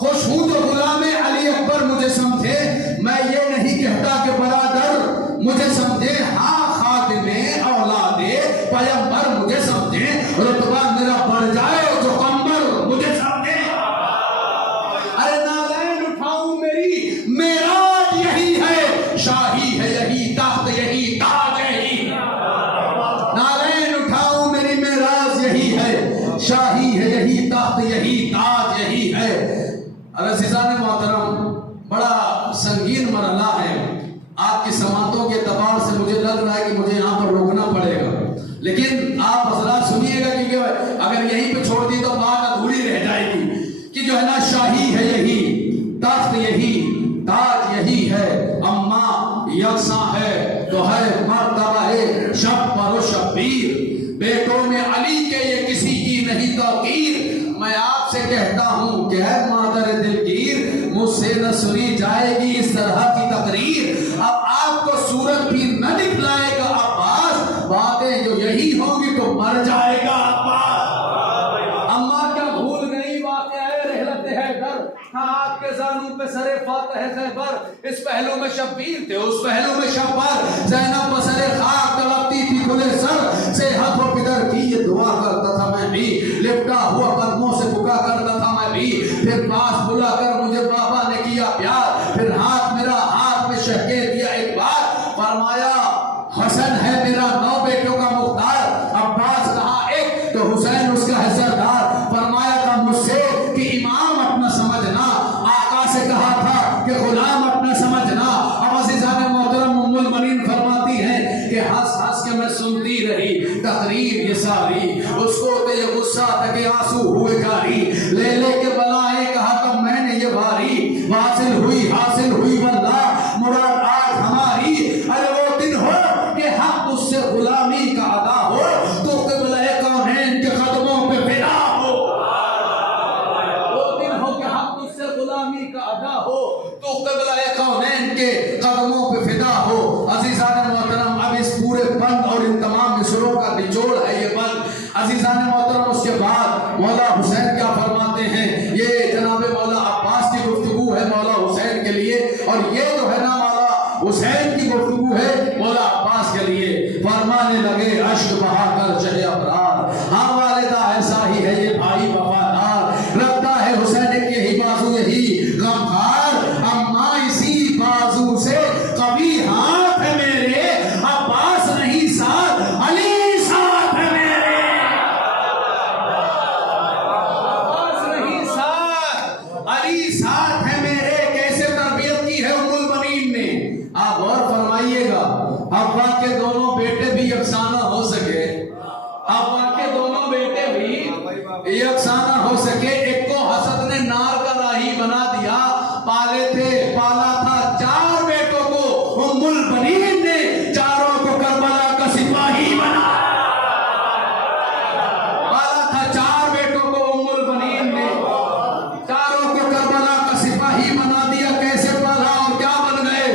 खुश हूं जो गुलाम अली अकबर मुझे समझे, मैं ये नहीं कहता कि बरादर मुझे समझे, हाँ खातिमे औलादे पैगंबर मुझे समझे, रुतबा मेरा बढ़ जाए जो कंबर मुझे समझे, अरे नालैन उठाऊं मेरी मेराज यही है, शाही है यही ताख्त यही ताज यही, नालैन उठाऊं मेरी मेराज यही है, शाही है यही ताख्त यही ताज यही है। अरे अज़ीज़ान मोहतरम, बड़ा संगीन मरहला है, आपकी समातों के दबाव से मुझे लग रहा है कि मुझे यहाँ पर रोकना पड़ेगा, लेकिन आप हज़रात सुनिएगा क्योंकि अगर यहीं पे छोड़ दी तो बात अधूरी रह जाएगी कि जो है ना शाही है यही तख्त यही ताज यही है, अम्मा यकसा है तो है मर्तबा है शब पर शब्बीर, बेटों में अली के ये किसी आपसे कहता हूं कि है मादर दिलगीर, मुझसे न सुनी जाएगी इस तरह की तकरीर। अब आपको सूरत भी न दिखलाएगा अब्बास, बातें जो यही होंगी तो मर जाएगा अब्बास। अम्मा क्या भूल गई वाक़या रहलत हैदर, हाँ आपके जानू पे सरे फातह खैबर। इस पहलू में शब्बीर थे, उस पहलू में शब्बर। ज़ैनब बसरे खाक तड़पती थी खुले सर से, हाथों पिदर की ये दुआ करता था मैं भी, लिपटा हुआ कदमों से पुका करता था मैं भी। फिर पास बुलाकर मुझे बाबा ने किया प्यार, फिर हाथ मेरा हाथ में शहके दिया एक बार। फरमाया हसन है मेरा 9 बेटों का मुख्तार, अब्बास कहा एक तो हुसैन उसका है सरदार। फरमाया था मुझसे कि इमाम अपना समझना, आका से कहा था कि गुलाम अपना समझना। अब अज़ीज़ान मोहतरम उम्मुल मनीन फरमाती हैं कि हंस हंस के मैं सुनती रही तकरीर ये सारी, उसको तो ये गुस्सा था कि आंसू हुए जारी। ले ले के बलाएं कहा तब मैंने ये भारी, हासिल हुई वल्लाह मुराद आज हमारी। अरे वो दिन हो कि हम उससे गुलामी का अदा हो, तो क़िबला कौनैन के कदमों पे फिदा हो। वो दिन हो कि हम उससे गुलामी का अदा हो, तो क़िबला कौनैन के कदमों पे फिदा हो। अज़ीज़ान मोहतरम, अब इस पूरे बंद और इन तमाम मिसरों का निचोड़ है ये बंद। अज़ीज़ान मोहतरम, उसके बाद मौला हुसैन क्या फरमाते हैं, ये जनाब मौला अब्बास की गुफ्तगू है मौला हुसैन के लिए, और ये जो है ना मौला हुसैन की गुफ्तगू है मौला अब्बास के लिए। फरमाने लगे अश्क बहा कर चले अबरार, हाँ वालिदा ऐसा ही है ये भाई वफादार। रखता है हुसैन के ही बाजू यही गमखार, अम्मा इसी बाजू से कभी हाथ है मेरे, अब्बास नहीं साथ अली साथ है मेरे। अब्बास नहीं साथ अली साथ है मेरे। कैसे तरबियत की है उम्मुल बनीन ने, आप गौर फरमाइएगा। अब्बा के दोनों बेटे भी यकसाना हो सके, अब्बा के दोनों बेटे भी यकसाना हो सके। एक को हसद ने नार का राही बना दिया, पाला था 4 बेटों को उम्मुल बनीन ने, चारों को करबला का सिपाही बनाया। पाला था 4 बेटों को उम्मुल बनीन ने, चारों को करबला का सिपाही बना दिया। कैसे पाला और क्या बन गए,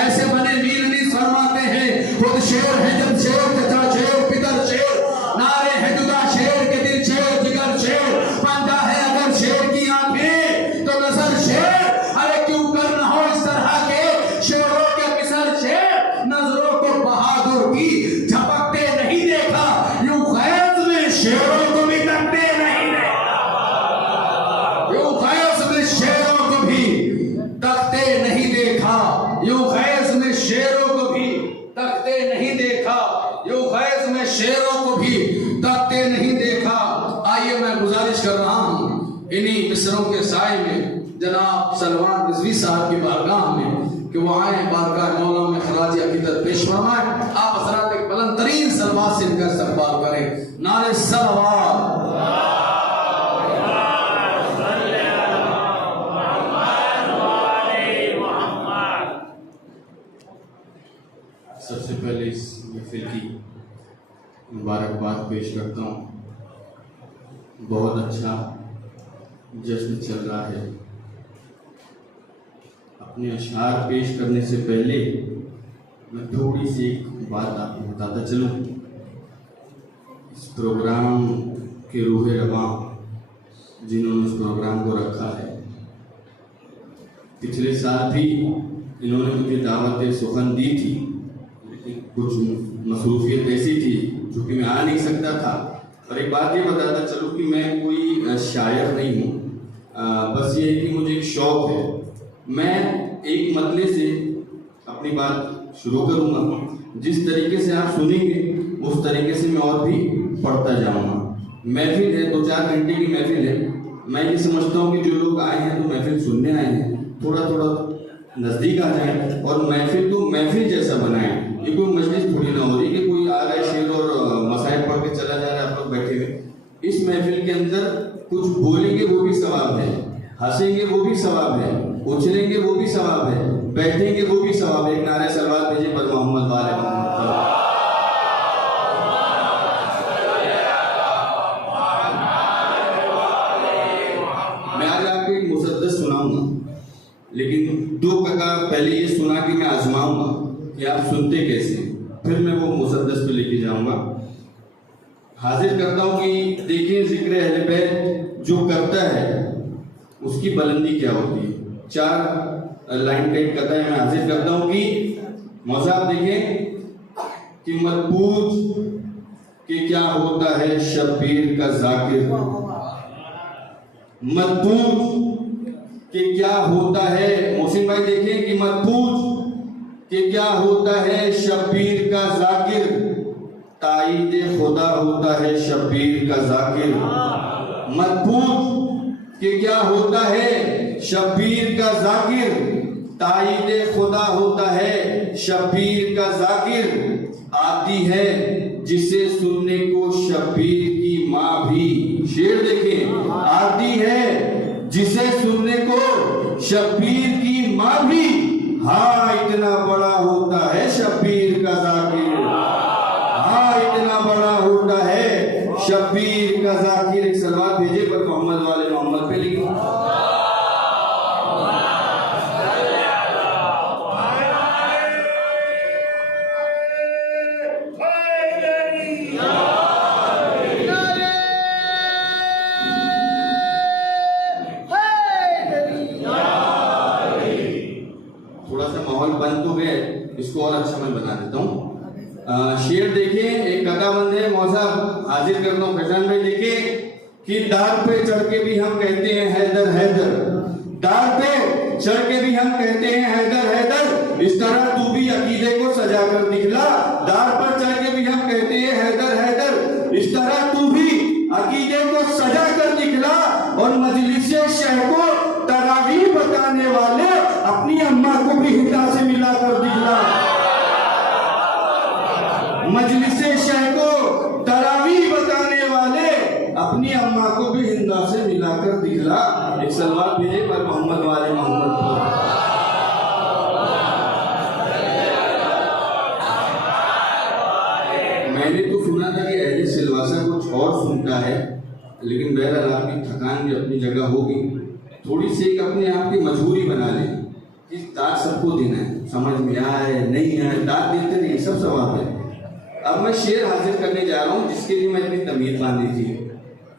ऐसे बने वीर नहीं फरमाते हैं। खुद शेर है जब शेर, चचा शेर, पितर शेर, नारे है जुदा शेर के दिल शेर, जिगर शेर, पंजा है अगर शेर की आंखें तो नजर शेर। अरे क्यों कर न हो इस तरह के शेरों के पिसर शेर, नजरों को बहादुर की झपकते नहीं देखा, यूं गैज में शेरों को भी तकते नहीं देखा, यूं गैज में शेरों को भी तकते नहीं देखा, यूं गैज में शेरों को भी तकते नहीं देखा, यूं गैज में शेरों को भी तकते नहीं देखा। आइए मैं गुजारिश कर रहा हूं इन्हीं मिसरों के साए में जनाब सलमान रिजवी साहब की बारगाह में कि वो आए, बारगाह मौला में खराज अकीदत पेश फरमाएं। आप हज़रात एक बुलंद तरीन सलवात से इनका इस्तक़बाल करें। नारे सलवात। सबसे पहले इस महफिल की मुबारकबाद पेश करता हूँ। बहुत अच्छा जश्न चल रहा है। अपने अशआर पेश करने से पहले मैं थोड़ी सी एक बात आपको बताता चलूँ। इस प्रोग्राम के रूह रवां जिन्होंने उस प्रोग्राम को रखा है, पिछले साल भी इन्होंने मुझे दावत सुखन दी थी, कुछ मसरूफियत ऐसी थी जो कि मैं आ नहीं सकता था। और एक बात ये बताता चलूँ कि मैं कोई शायर नहीं हूँ, बस ये है कि मुझे एक शौक़ है। मैं एक मतले से अपनी बात शुरू करूँगा, जिस तरीके से आप सुनेंगे उस तरीके से मैं और भी पढ़ता जाऊँगा। महफिल है, 2-4 घंटे की महफिल है। मैं ये समझता हूँ कि जो लोग आए हैं तो महफिल सुनने आए हैं, थोड़ा थोड़ा नज़दीक आ जाए और महफिल को महफिल जैसा बनाएं। ये कोई मजलिस थोड़ी ना हो रही कि कोई आ रहा है शेर और मसाइल पढ़ के चला जा रहा है, आप लोग बैठे हुए। इस महफिल के अंदर कुछ बोलेंगे वो भी सवाब है, हंसेंगे वो भी सवाब है, उछलेंगे वो भी सवाब है, बैठेंगे वो भी सवाब है। एक नारे सलवात भेजे पर मोहम्मद वाले मोहम्मद। लेकिन 2 कका पहले ये सुना कि मैं आजमाऊंगा कि आप सुनते कैसे, फिर मैं वो मुसद्दस पे लेके जाऊंगा। हाजिर करता हूँ कि देखिए जिक्र अहले बैत जो करता है उसकी बुलंदी क्या होती है। 4 लाइन का एक कथा है, मैं हाजिर करता हूँ कि मौसा आप देखें कि मत पूछ कि क्या होता है शब्बीर का जाकिर, मत पूछ कि क्या होता है, मोहसिन भाई देखें कि मत पूछ कि क्या होता है शब्बीर का जाकिर, ताईद खुदा होता है शब्बीर का जाकिर। मत पूछ कि क्या होता है शब्बीर का जाकिर, ताईद खुदा होता है शब्बीर का जाकिर। आती है जिसे सुनने को शब्बीर की माँ भी, शेर देखें, आती है जिसे सुनने को शब्बीर की माँ भी, हाँ इतना बड़ा होता है शब्बीर का जाकिर, हाँ इतना बड़ा होता है शब्बीर का जाकिर। एक सलवात भेजे पर मोहम्मद वाले मोहम्मद पे लिखी। थोड़ा सा माहौल बंद हो गया, इसको और अच्छा मैं बना देता हूँ। शेर देखिए, एक कथाबंद है, मौसा हाजिर करता हूँ फैजान भाई। देखिए कि दार पे चढ़ के भी हम कहते हैं हैदर हैदर, दार पे चढ़ के भी हम कहते हैं हैदर हैदर, इस तरह तू भी अकीदे को सजा कर दिखला। दार पर चढ़ के भी हम कहते हैं हैदर हैदर, इस तरह तू भी अकीदे को सजा कर दिखला। और मजलिसे शह को तरावी बताने वाले अपनी अम्मा को भी हिंदा से मिला कर दिखला। मजलिसे शह को तरावी बताने वाले अपनी अम्मा को भी हिंदा से मिलाकर दिखला। एक सलवार भेजे पर मोहम्मद वाले मोहम्मद को। मैंने तो सुना था कि अहले सिलवासा कुछ और सुनता है, लेकिन बहरहाल आपकी थकान भी अपनी जगह होगी। थोड़ी सी एक अपने आप की मजबूरी बना लें कि दाद सबको देना है, समझ में आए नहीं आए दाद देते नहीं, सब सवाब है। अब मैं शेर हाजिर करने जा रहा हूँ जिसके लिए मैं इतनी तमीर बांधी थी।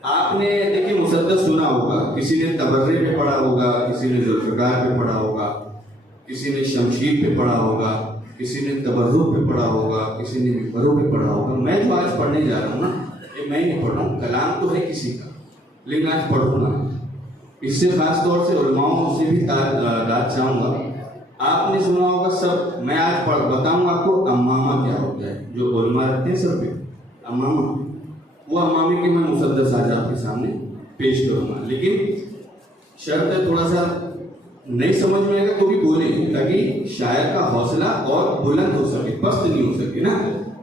आपने देखिए मुसद्दस सुना होगा, किसी ने तबर्रे पे पढ़ा होगा, किसी ने जुल्फ़िकार पे पढ़ा होगा, किसी ने शमशीर पे पढ़ा होगा, किसी ने तबर्रुक पे पढ़ा होगा, किसी ने मिंबरों पे पढ़ा होगा। मैं जो आज पढ़ने जा रहा हूँ ना, ये मैं नहीं पढ़ रहा हूँ, कलाम तो है किसी का, लेकिन आज पढ़ूंगा। इससे खास तौर से उलमाओं से भी दाद चाहूँगा। आपने सुना होगा सब, मैं आज बताऊंगा आपको अम्मामा क्या होता है, जो उलमा रखते हैं सब पे अम्मामा, वो अम्मामे के मैं मुसद्दस आज आपके सामने पेश करूंगा। लेकिन शर्त है थोड़ा सा नहीं समझ में आएगा तो भी बोले, ताकि शायर का हौसला और बुलंद हो सके, पस्त नहीं हो सके ना।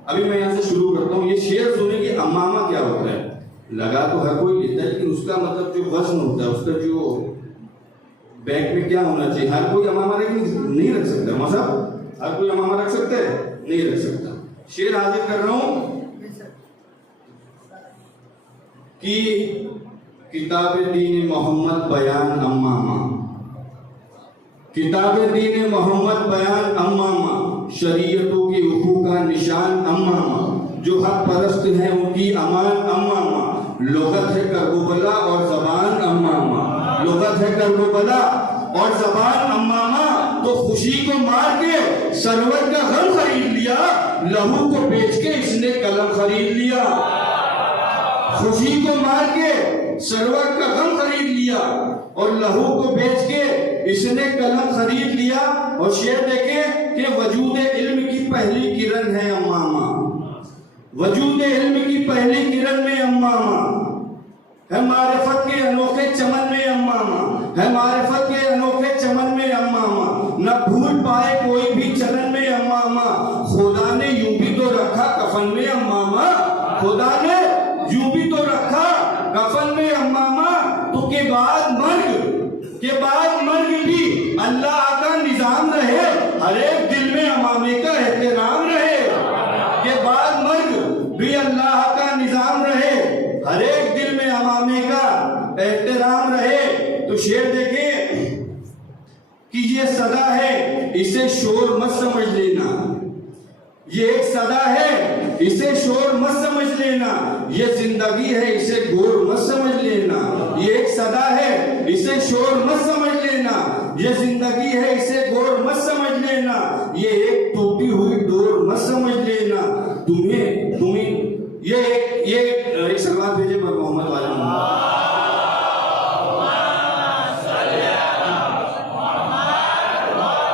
अभी मैं यहाँ से शुरू करता हूँ। ये शेर सुने कि अम्मामा क्या होता है। लगा तो हर कोई लेता है, लेकिन उसका मतलब जो वजन होता है, उसका जो बैग में क्या होना चाहिए, हर कोई अमामा नहीं रख सकता। मौसा हर कोई अमामा रख सकता है, नहीं रख सकता। शेर हाजिर कर रहा हूं कि किताब दीन मोहम्मद बयान अम्मामा, किताब दीन मोहम्मद बयान अम्मामा, शरीयतों के हुकूक का निशान अम्मामा, जो हक परस्त है उनकी अमान अम्मामा, लुगत है करबला और जबान अम्मामा, लुगत है करबला और जबान अम्मामा। तो खुशी को मार के सरवर का गम खरीद लिया, लहू को बेच के इसने कलम खरीद लिया। खुशी को मार के सरवर का गम खरीद लिया और लहू को बेच के इसने कलम खरीद लिया। और शेर देखे कि वजूद इल्म की पहली किरण है अम्मामा, वजूद इल्म की पहली किरण में अम्मामा, है मारिफत के अनोखे चमन में अम्मामा, है मारिफत के अनोखे चमन में अम्मामा, न भूल पाए कोई भी चलन में अम्मामा। खुदा ने यूं भी तो रखा कफन में अम्मामा, खुदा ने यूं भी तो रखा कफन में अम्मामा। तो के बाद मर्ग भी अल्लाह का निजाम रहे, हर एक दिल में अम्मामे का एहतराम रहे। के बाद मर्ग भी अल्लाह का निजाम रहे, हर एक दिल में अम्मामे का एहतराम रहे। तो शेर देखिए कि ये सदा है, इसे शोर मत समझ लेना। ये एक सदा है, इसे शोर मत समझ लेना। ये जिंदगी है, इसे गौर मत समझ लेना। ये एक सदा है, इसे शोर मत समझ लेना। ये जिंदगी है, इसे गौर मत समझ लेना। ये एक टूटी हुई डोर मत समझ लेना। तुम्हें ये एक सलवात भेजे पर मोहम्मद वाले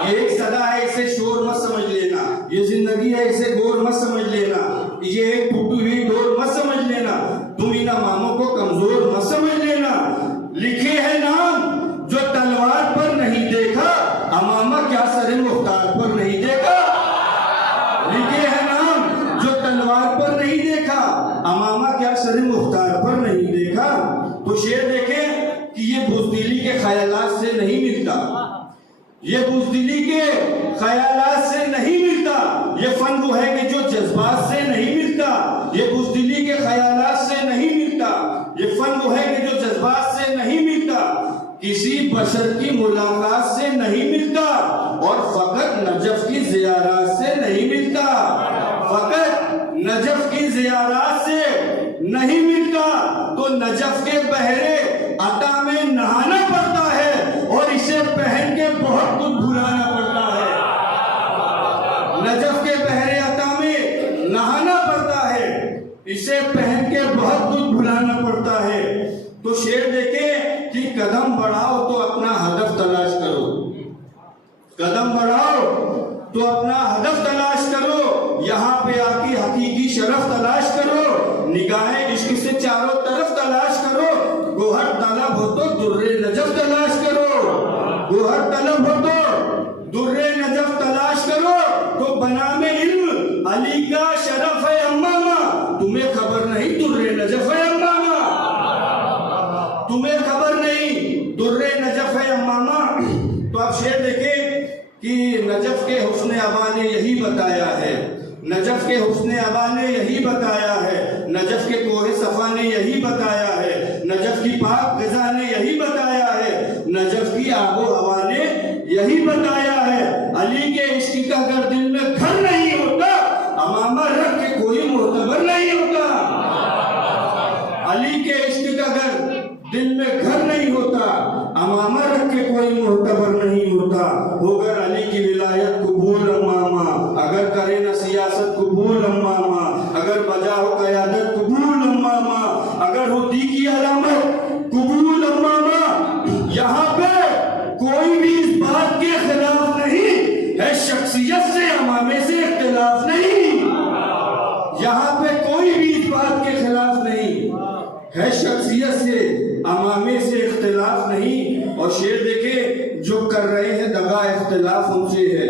ये एक सदा है, इसे शोर मत समझ लेना। ये जिंदगी है, इसे गौर मत समझ लेना। ये एक टूटी हुई डोर मत समझ लेना। तुम इन मामों को कमजोर मत समझ लेना। लिखे है नाम जो तलवार पर नहीं देखा, अमामा क्या सरे मुख्तार पर नहीं देखा। लिखे है नाम जो तलवार पर नहीं देखा, अमामा क्या सरे मुख्तार पर नहीं देखा। तो शेर देखें कि ये बुज़दिली के ख्यालात से नहीं मिलता। ये बुज़दिली के ख्यालात से नहीं मिलता। ये फन वो है कि जो जज्बात से नहीं मिलता। ये बुज़दिली के ख्यालात से नहीं मिलता। ये फन वो है कि जो जज्बात से नहीं मिलता। किसी बशर की मुलाकात से नहीं मिलता, और फकत नजफ की ज़ियारत से नहीं मिलता। फकत नजफ की ज़ियारत से नहीं मिलता। तो नजफ के बहरे अता में नहाना पड़ता है, और इसे पहन के बहुत कुछ भुलाना पड़ता है। नजफ के बहरे अता में नहाना पड़ता है, इसे पहन के बहुत कुछ भुलाना पड़ता है। तो शेर देखे कि कदम बढ़ाओ तो अपना हदफ तलाश करो। कदम बढ़ाओ तो अपना हदफ तलाश करो। यहाँ पे आकी हकीकी शरफ तलाश करो। निगाहें इश्क से चारों तरफ तलाश करो। गोहर तलब हो तो दुर्रे नजफ तलाश करो। गोहर तलब हो तो दुर्रे नजफ तलाश करो। तो बना में इल्म अली का शरफ है अम्मामा। तुम्हें खबर नहीं दुर्रे नजफ है अम्मामा। तुम्हें खबर नहीं दुर्रे नजफ है अम्मामा। तो आप शेर देखें कि नजफ के हुस्न अबा ने यही बताया है। नजफ के हुस्न अबा ने यही बताया है। नजफ के कोहे सफा ने यही बताया है। नजफ की पाक ग़िज़ा ने यही बताया है। नजफ की आबो हवा ने यही बताया है। अली के इश्क का अगर दिल में घर नहीं होता, अमामा रख के कोई मोतबर नहीं होता। अली के इश्क का अगर दिल में घर नहीं होता, अमामा रख के कोई मोतबर नहीं होता। होगर अली की विलायत कबूल अम्मामा, अगर करे न सियासत कबूल अम्मामा, अगर बजा हो क़यादत कबूल अम्मामा, अगर हो दी की अलामत कबूल अम्मामा। यहाँ पे कोई भी इस बात के खिलाफ नहीं है, शख्सियत से अमामे से इख्तिलाफ नहीं। यहाँ पे कोई भी इस बात के खिलाफ नहीं है, शख्सियत से अमामे से इख्तिलाफ नहीं। और शेर देखे जो कर रहे हैं दगा इख्तिलाफ उनसे है।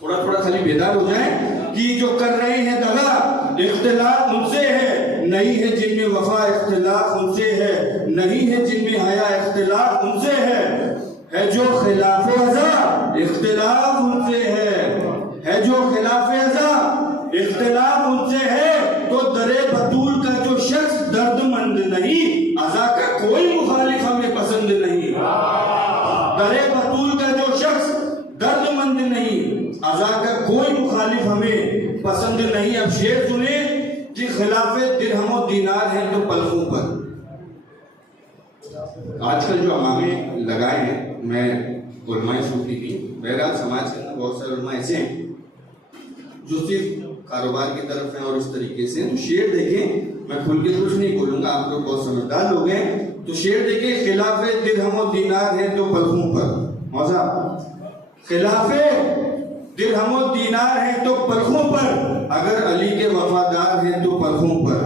थोड़ा थोड़ा खाली बेदार हो जाए कि जो कर रहे हैं दगा इख्तिलाफ उनसे है। नहीं है जिनमें वफा इख्तिलाफ उनसे है। नहीं है जिनमें हया इख्तिलाफ उनसे है जो खिलाफ अज़ा इख्तिलाफ उनसे है जो खिलाफ अज़ा इख्तिलाफ उनसे है। तो दरे बतूल का जो शख्स दर्दमंद नहीं, अज़ा का कोई मुखालिफ हमें पसंद नहीं। दरे बतूल का जो शख्स दर्दमंद नहीं, अज़ा का कोई मुखालिफ हमें पसंद नहीं। अब शेर सुने कि खिलाफे दिरहम और दीनार हैं तो पलकों पर। आजकल जो अमामे लगाए हैं, मैं उलमाए सूफी की, बहरहाल समाज के अंदर बहुत सारे उलमा ऐसे हैं जो सिर्फ कारोबार की तरफ है और इस तरीके से। तो शेर देखें, मैं खुल के कुछ नहीं बोलूंगा, आप लोग बहुत समझदार लोग हैं। तो शेर देखें, खिलाफे दिरहम और दीनार है तो पलकों पर। मौजा खिलाफे दिरहम और दीनार है तो पलकों पर, अगर अली के वफादार हैं तो पलकों पर।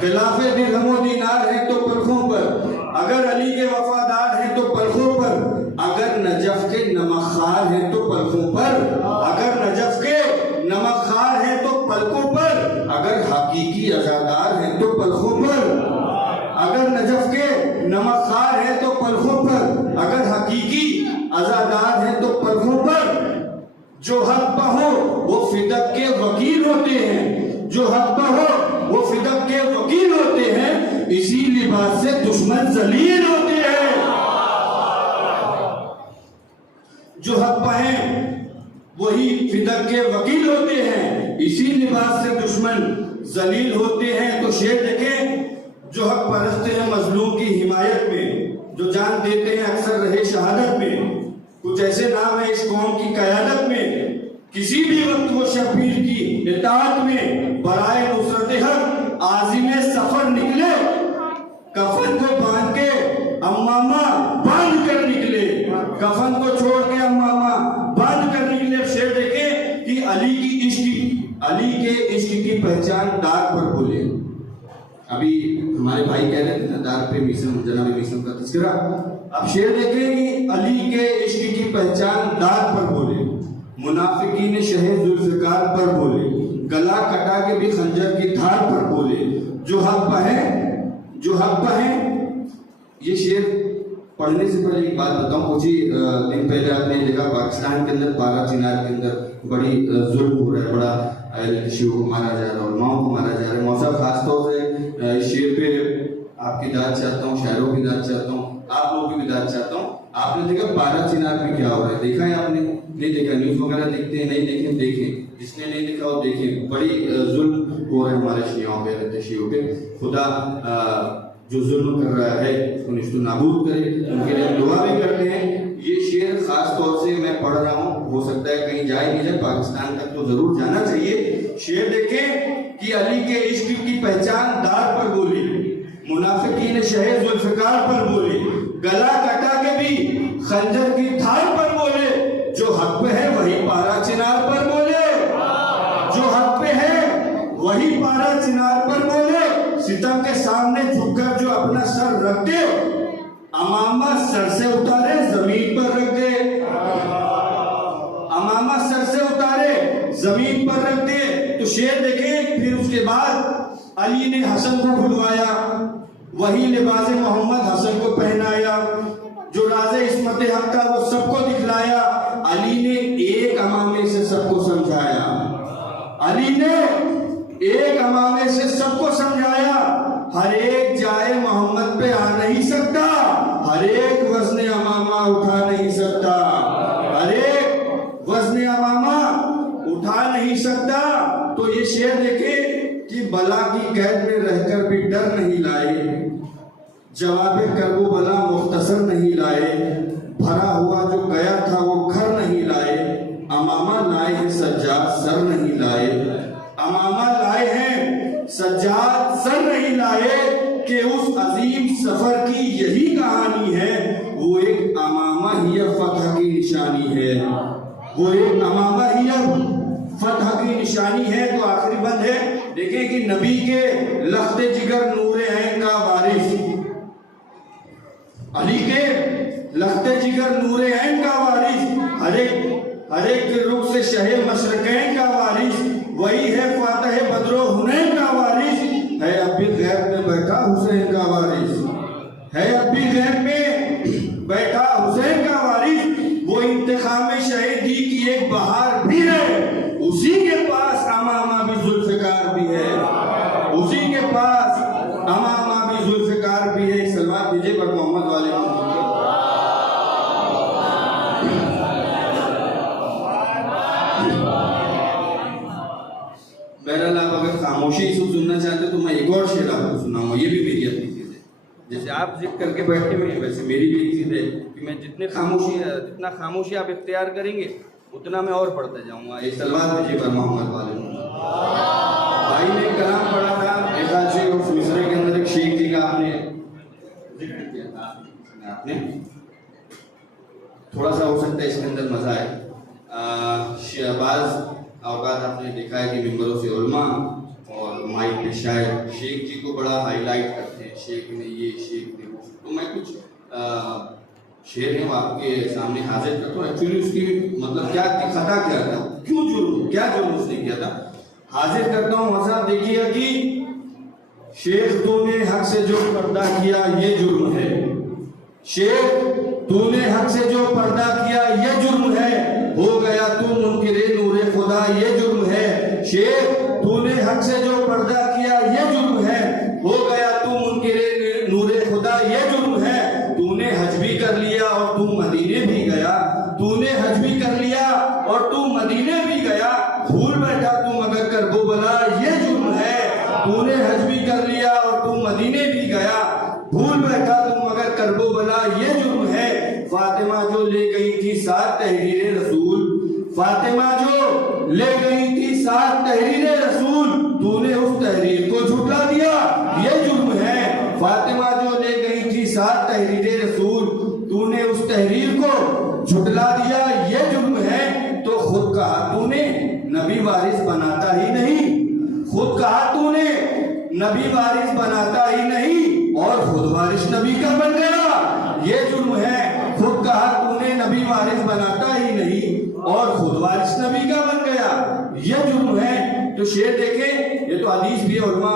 खिलाफे दिरहम और दीनार है तो पलकों पर, अगर अली के वफादार हैं तो पलकों पर। अगर नजफ के नमकखार हैं तो पलकों पर, अगर नजफ के नमकखार हैं तो पलकों पर। अगर हकीकी अज़ादार हैं तो पलकों पर, अगर नजफ के नमकखार हैं तो पलकों पर। अगर हकीकी अज़ादार हैं तो पलकों पर। जो हक बहो वो फिदक के वकील होते हैं। जो हक बहो वो फिदक के वकील होते हैं। इसी लिबास से दुश्मन जलील होते हैं। फिदक के वकील होते हैं, इसी लिबास से दुश्मन जलील होते हैं। तो शेर देखें, जो हक परस्त हैं मजलूम की हिमायत में, जो जान देते हैं अक्सर रहे शहादत में, कुछ ऐसे नाम है इस कौम की क़यादत में, किसी भी वक्त वो शब्बीर की इताअत में बराए नुसरत हक आज़िम सफर निकले, कफन को बांध के अम्मामा बांध कर निकले, कफन को छोड़ के अम्मामा बांध कर निकले। शेर देखे कि अली के इश्क की पहचान दाग पर बोले। अभी हमारे भाई कह रहे थे ना दाग पे मीसम, जनाब मीसम का तज़किरा। अब शेर देखें कि अली के इश्क की पहचान दाग पर बोले, मुनाफिकीन शहे जुल्फ़िकार पर बोले, गला कटा के भी खंजर की धार पर बोले, जो हक पर है। ये शेर पढ़ने से पहले एक बात बताऊं, कुछ ही दिन पहले आपने देखा पाकिस्तान के अंदर बारा चिनार के अंदर बड़ी जुल्म हो रहा है, बड़ा शिव को मारा जा रहा है, उलमाओं को मारा जा रहा है। मौसा खासतौर से इस शेर पे आपकी दाद चाहता हूँ, शायरों की दाद चाहता हूँ, आप लोगों की भी दाद चाहता हूँ। आपने देखा बारा चिनार में क्या हो रहा है, देखा है आपने? नहीं देखा? न्यूज़ वगैरह देखते हैं? नहीं देखें, देखें। जिसने नहीं देखा वो देखें। बड़ी जुल्म हो रहे हैं हमारे शियाओं पे, रहते शियों पे। खुदा जो जुल्म कर रहा है उसको निश्चित नाबूद करे, उनके लिए हम दुआ भी करते हैं। ये शेर खास तौर से मैं पढ़ रहा हूँ, हो सकता है कहीं जाए नहीं जाए, पाकिस्तान तक तो जरूर जाना चाहिए। शेर देखें कि अली के इश्क की पहचान दार पर बोले, मुनाफिकीन शहे जुल्फ़िकार पर बोले, गला कटा के भी खंजर की धार पर बोले, जो हक पे है वही पारा चिनार पर बोले, जो हक पे है वही पारा चिनार पर बोले। सितम के सामने झुककर जो अपना सर रख दे, अमामा सर से उतारे जमीन पर रख दे, अमामा सर से उतारे जमीन पर रख दे। तो शेर देखें, फिर उसके बाद अली ने हसन को बुलवाया, वही लिबास मोहम्मद हसन को पहनाया, जो राज़े इस्मत हक का वो सबको दिखलाया। अली ने एक अमामे से सबको समझाया, अली ने एक अमामे से सबको समझाया। हर एक जाए मोहम्मद पे आ नहीं सकता, हर एक वज़्न अमामा उठा नहीं सकता, हर एक वज़्न अमामा उठा नहीं सकता। तो ये शेर देखे कि बला की कैद में रहकर भी डर नहीं लाए, जवाबे करबो बला मुख्तसर नहीं लाए, भरा हुआ जो गया था वो घर नहीं लाए, अमामा लाए हैं सज्जाद सर नहीं लाए, अमामा लाए हैं सज्जाद सर नहीं लाए। कि उस अजीम सफर की यही कहानी है, वो एक अमामा ही फतह की निशानी है, वो एक अमामा ही फतह की निशानी है। तो आखिरी बंद है, देखें कि नबी के लख्ते जिगर नूरे ऐन का वारिस, अली के लख्ते जिगर नूरे ऐन का वारिस, हर एक के रुख से शहे मशरकैन का वारिस, वही है फातह बदरो हुनैन का वारिस, है अब भी गैब में बैठा हुसैन का वारिस, है अब भी गैब में बैठा हुसैन का वारिस। वो इंतखाम शहीदी की एक बहार भी है, उसी के पास अमामा भी जुल्फ़िकार भी है, उसी के पास अमामा भी जुल्फ़िकार भी है। सलवात दीजिए पर मोहम्मद वाले। बहरहाल आप अगर खामोशी से सुनना चाहते तो मैं एक और शेर आपको सुनाऊंगा, ये भी मेरी अपनी चीज़ है। जैसे आप जिक्र करके बैठे हुए हैं, वैसे मेरी भी एक चीज़ है कि मैं जितना खामोशी आप इख्तियार करेंगे उतना मैं और पढ़ता जाऊंगा। एक सलवात दीजिए पर मोहम्मद वाले। भाई ने कलाम पढ़ा था, मेरे ख्याल से उस मिसरे के अंदर एक शेख जी का आपने जिक्र किया था, आपने थोड़ा सा हो सकता है इसके अंदर मजा है। शहबाज औकात आपने देखा है कि मिंबरों से उलमा और माइक पे शायद शेख जी को बड़ा हाईलाइट करते हैं, शेख ने ये, शेख ने वो। तो मैं कुछ शेर है आपके सामने हाजिर करता हूँ। एक्चुअली उसकी मतलब क्या दिखाता क्या था, क्यों जुर्म, क्या जुर्म उसने किया था, हाजिर करता हूँ। मज़ा देखिएगा कि शेख तूने हक से जो पर्दा किया ये जुर्म है, शेख तूने हक से जो पर्दा किया ये जुर्म है, हो गया तू मुनकिरे नूरे खुदा ये जुर्म है, शेख तूने हक से जो पर्दा किया ये जुर्म है, हो गया तू मुनकिरे नूरे खुदा ये जुर्म है। तूने हज भी कर लिया और तू मदीने भी गया, तूने हज भी कर लिया और तू मदीने भी गया। फातिमा जो ले गई थी 7 तहरीर रसूल, फातिमा जो ले गई थी 7 तहरीर रसूल, तूने उस तहरीर को झुठला दिया, ये जुर्म है। फातिमा जो ले गई थी 7 तहरीर रसूल, तूने उस तहरीर को झुठला दिया, ये जुर्म है। तो खुद कहा तूने नबी वारिस बनाता ही नहीं, खुद कहा तूने नबी वारिस बनाता ही नहीं और खुद वारिस नबी का बन गया, ये जुर्म है। खुद कहा तूने नबी वारिस बनाता ही नहीं और खुद वारिस नबी का बन गया, ये जुर्म है। तो शेर देखें, ये तो हदीस भी उलमा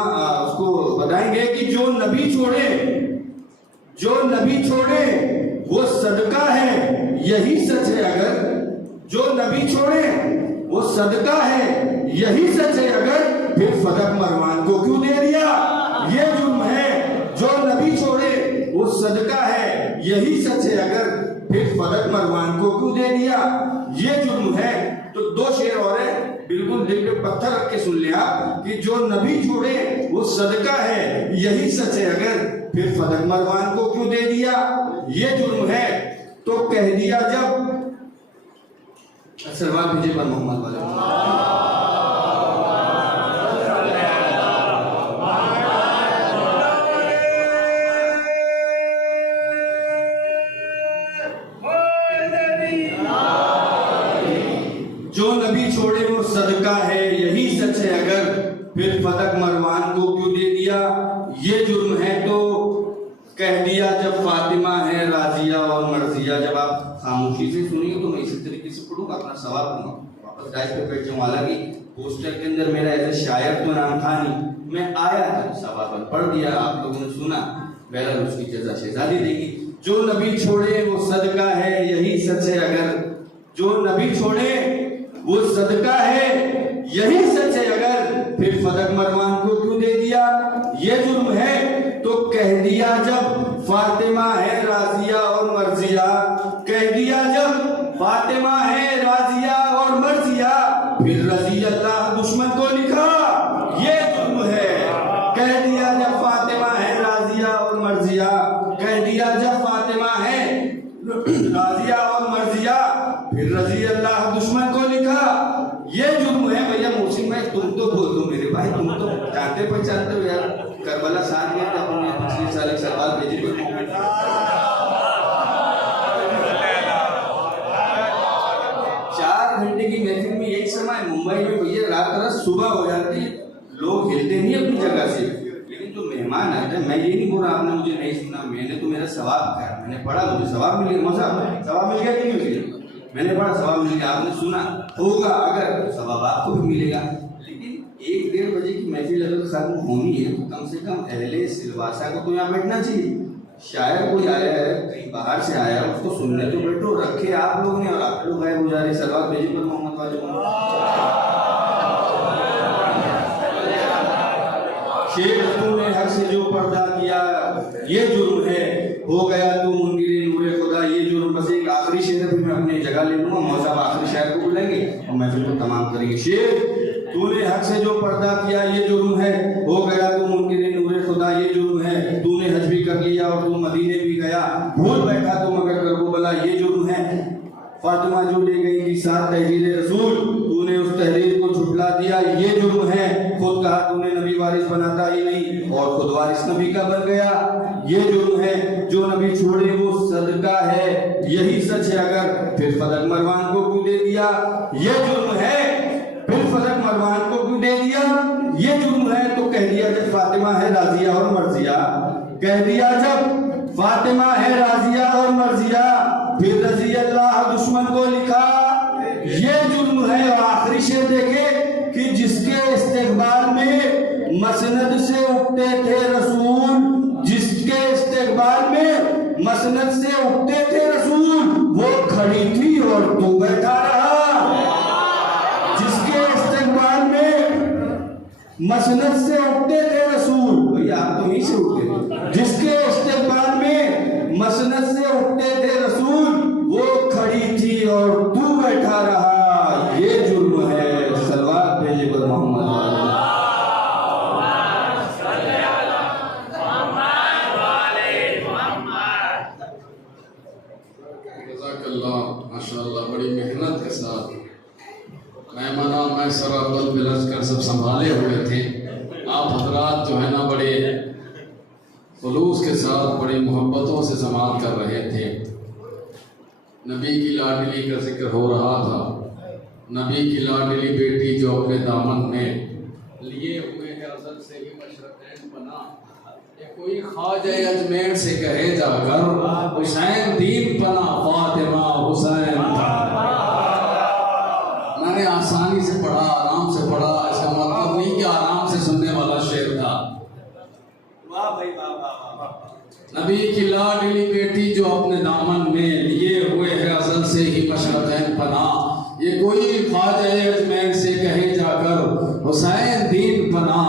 उसको बताएंगे कि जो नबी छोड़े, जो नबी छोड़े वो सदका है, यही सच है। अगर जो नबी छोड़े वो सदका है, यही सच है। अगर फिर फदक मरवान को क्यों दे दिया, ये जुर्म है। जो नबी छोड़े वो सदका है, यही सच है। अगर फिर फदक मरवान को क्यों दे दिया, ये जुर्म है। तो 2 शेर और है, बिल्कुल दिल पे पत्थर रख के सुन लिया कि जो नबी छोड़े वो सदका है, यही सच है। अगर फिर फदक मरवान को क्यों दे दिया, ये जुर्म है। तो कह दिया जब सलवार भेजे पर मोहम्मद वाले जो नबी छोड़े वो सदका है, यही सच है। अगर फिर फदक मरवान को क्यों दे दिया, ये जुर्म है। तो कह दिया जब फातिमा है राजिया और मर्जिया। जब आप खामोशी से सुनिए तो मैं इसी तरीके से पढ़ूंगा, अपना सवाल दूंगा, वापस डाइस पे बैठ जाऊंगा। हालांकि पोस्टर के अंदर मेरा ऐसे शायर तो नाम था नहीं, मैं आया था सवाल पढ़ दिया, आप लोगों ने सुना, बहरहाल उसकी जजा शहजादी देगी। जो नबी छोड़े वो सदका है, यही सच है। अगर जो नबी छोड़े वो सदका है, यही सच है। अगर फिर फदक मरवान को क्यों दे दिया, ये जुर्म है। तो कह दिया जब फातिमा है राजिया और मर्जिया, कह दिया जब फातिमा है राजिया और मर्जिया, फिर रजी अल्लाह दुश्मन को लिखा, ये जुर्म है। कह दिया जब फातिमा है राजिया और मर्जिया, कह दिया जब फातिमा है राजिया और मर्जिया, फिर रजी अल्लाह दुश्मन को लिखा, ये जुर्म है। भैया मोहसिन भाई तुम तो बोल दो मेरे भाई, तुम तो जानते पहचानते हो यार, करबला साथ गया था तुमने पिछले साल एक सवाल भेजे थे। 4 घंटे की महफिल में एक समय मुंबई में भैया रात सुबह हो जाती, लोग हिलते नहीं अपनी जगह से, लेकिन जो मेहमान आते हैं, मैं ये नहीं बोल रहा आपने मुझे नहीं सुना, मैंने तो मेरा सवाब खाया, मैंने पढ़ा, मुझे सवाब मिल गया। मजा सवाब मिल गया कि नहीं मिल गया, मैंने पढ़ा सवाब मिल गया, आपने सुना होगा, अगर तो सवाब आपको भी मिलेगा। लेकिन 1-1.5 बजे की महफिल अगर खत्म होनी है तो कम से कम अहले सिलवासा को तो यहाँ बैठना चाहिए। शायर कोई आया है कहीं बाहर से आया है, उसको सुनने तो बैठो, रखे आप लोग ने और आप लोग गायब हो जा रहे। सलवात भेजे पर मोहम्मद वाले शेख तूने हक से जो पर्दा किया, ये जुर्म है। हो गया तू मुनगिरे नूरे खुदा, ये जुर्म। बस एक आखिरी शेर भी मैं अपनी जगह ले लूंगा, मौसाब आखिरी शायर को बुलाएंगे और महफिल को तमाम करेंगे। शेख तूने हक से जो पर्दा किया, ये जुर्म है। हो गया तू मुनगिरे नूरे खुदा, ये जुर्म है। तूने हज भी कर लिया और तू मदीने भी गया, भूल बैठा तू मगर करबला, ये जुर्म है। फातिमा जो ले गई थी 7 तहरीर रसूल, तूने उस तहरीर को झुठला दिया, ये जुर्म है। खुद कहा तूने नबी वारिस बनाता ही नहीं और खुद वारिस नबी का बन गया, ये जुर्म है। जो नबी छोड़े वो सदका है, यही सच है। अगर फिर फदक मरवान को क्यों दे दिया, ये जुर्म है। फिर फदक मरवान को क्यों दे दिया, ये जुर्म है। तो कह दिया जब फातिमा है राजिया और मर्जिया, कह दिया जब फातिमा है राजिया और मर्जिया, फिर रजी अल्लाह दुश्मन को लिखा, ये जुर्म है। और आखिरी शेर देखे कि जिसके इस्तेकबाल में मसनद से उठते थे रसूल, जिसके इस्तेकबाल में मसनद से उठते थे रसूल, वो खड़ी थी और तू बैठा रहा। जिसके इस्तेकबाल में मसनद से उठते थे रसूल, भैया आप तो यहीं से उठते थे, जिसके इस्तेकबाल में मसनद से उठते थे रसूल, वो खड़ी थी और तू बैठा रहा, ये जुर्म है। सलवात भेजे पर मोहम्मद। जज़ाकल्लाह, माशाअल्लाह, बड़ी मेहनत के साथ मेहमाना मैं सराबल बिलज कर सब संभाले हुए थे। आप हजरात जो है ना बड़े खुलूस के साथ बड़ी मोहब्बतों से समात कर रहे थे। नबी की लाडली का जिक्र हो रहा था। नबी की लाडली बेटी जो अपने दामन में लिए हुए है अज़ल से ही मशरक़ैन पना, ये कोई ख्वाजा अजमेर से कहे जाकर हुसैन दीन पना फातिमा हुसैन था। मैंने आसानी से पढ़ा, आराम से पढ़ा, इसका मतलब नहीं कि आराम से सुनने वाला शेर था। नबी की लाडली बेटी जो अपने दामन में लिए हुए है अज़ल से ही मशरक़ैन पना, ये कोई ख्वाजा अजमेर से कहे जाकर हुसैन दीन पना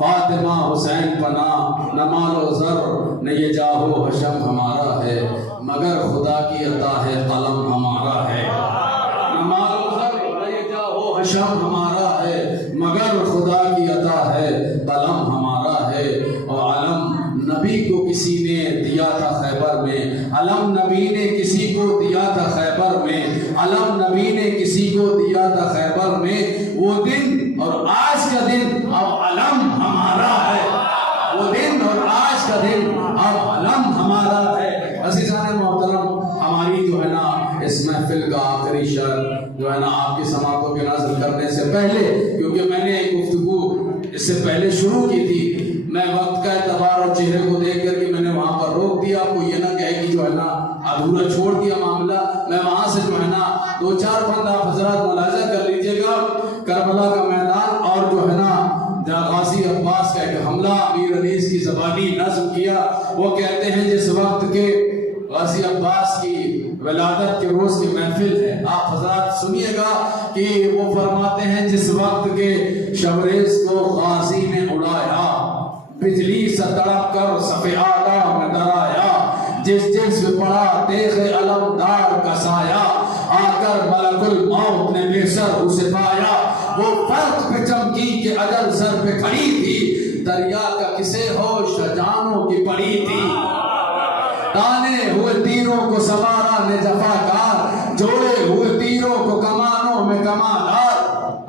फातिमा हुसैन पना। न मालो ज़र न ये जाहो हशम हमारा है, मगर खुदा की अता है कलम हमारा है। न मालो ज़र न ये जाहो हशम हमारा है, मगर खुदा की अता है कलम हमारा है। और अलम नबी को किसी ने दिया था खैबर में, अलम नबी ने किसी को दिया था खैबर में, अलम नबी ने किसी को दिया था खैबर में। वो दिन और आज का दिन अब अलम हमारा है, वो दिन और आज का दिन अब अलम हमारा है। अज़ीज़ान मोहतरम, हमारी जो है ना इस महफिल का आखिरी शेर जो है ना आपकी समातों के नाज़िल करने से पहले, क्योंकि मैंने एक गुफ्तगू इससे पहले शुरू की थी, मैं वक्त का एतबार और चेहरे को देख करके मैंने वहाँ पर रोक दिया। आपको ये ना कहे कि जो है ना अधूरा छोड़ दिया मामला। मैं वहाँ से जो है ना 2-4 बंद आप हजरात मुलाजा कर लीजिएगा। करबला का मैदान और जो है ना गाजी अब्बास का एक हमला अमीर अनीस की ज़बानी नज़्म किया। वो कहते हैं जिस वक्त के गाजी अब्बास की विलादत के रोज़ की महफिल है, आप हजरात सुनिएगा कि वो फरमाते हैं जिस वक्त के शबरेज को गाजी ने उड़ाया, बिजली से तड़प कर सफ़े आदा में डराया, जिस जिस्म पड़ा तेज़ अलमदार का साया, आकर मलकुल मौत ने बेसर उसे पाया। वो फर्क पे चमकी के अजल सर पे खड़ी थी, दरिया का किसे होश जानों की पड़ी थी। ताने हुए तीरों को सवारा ने जफाकार, जोड़े हुए तीरों को कमानों में कमादार।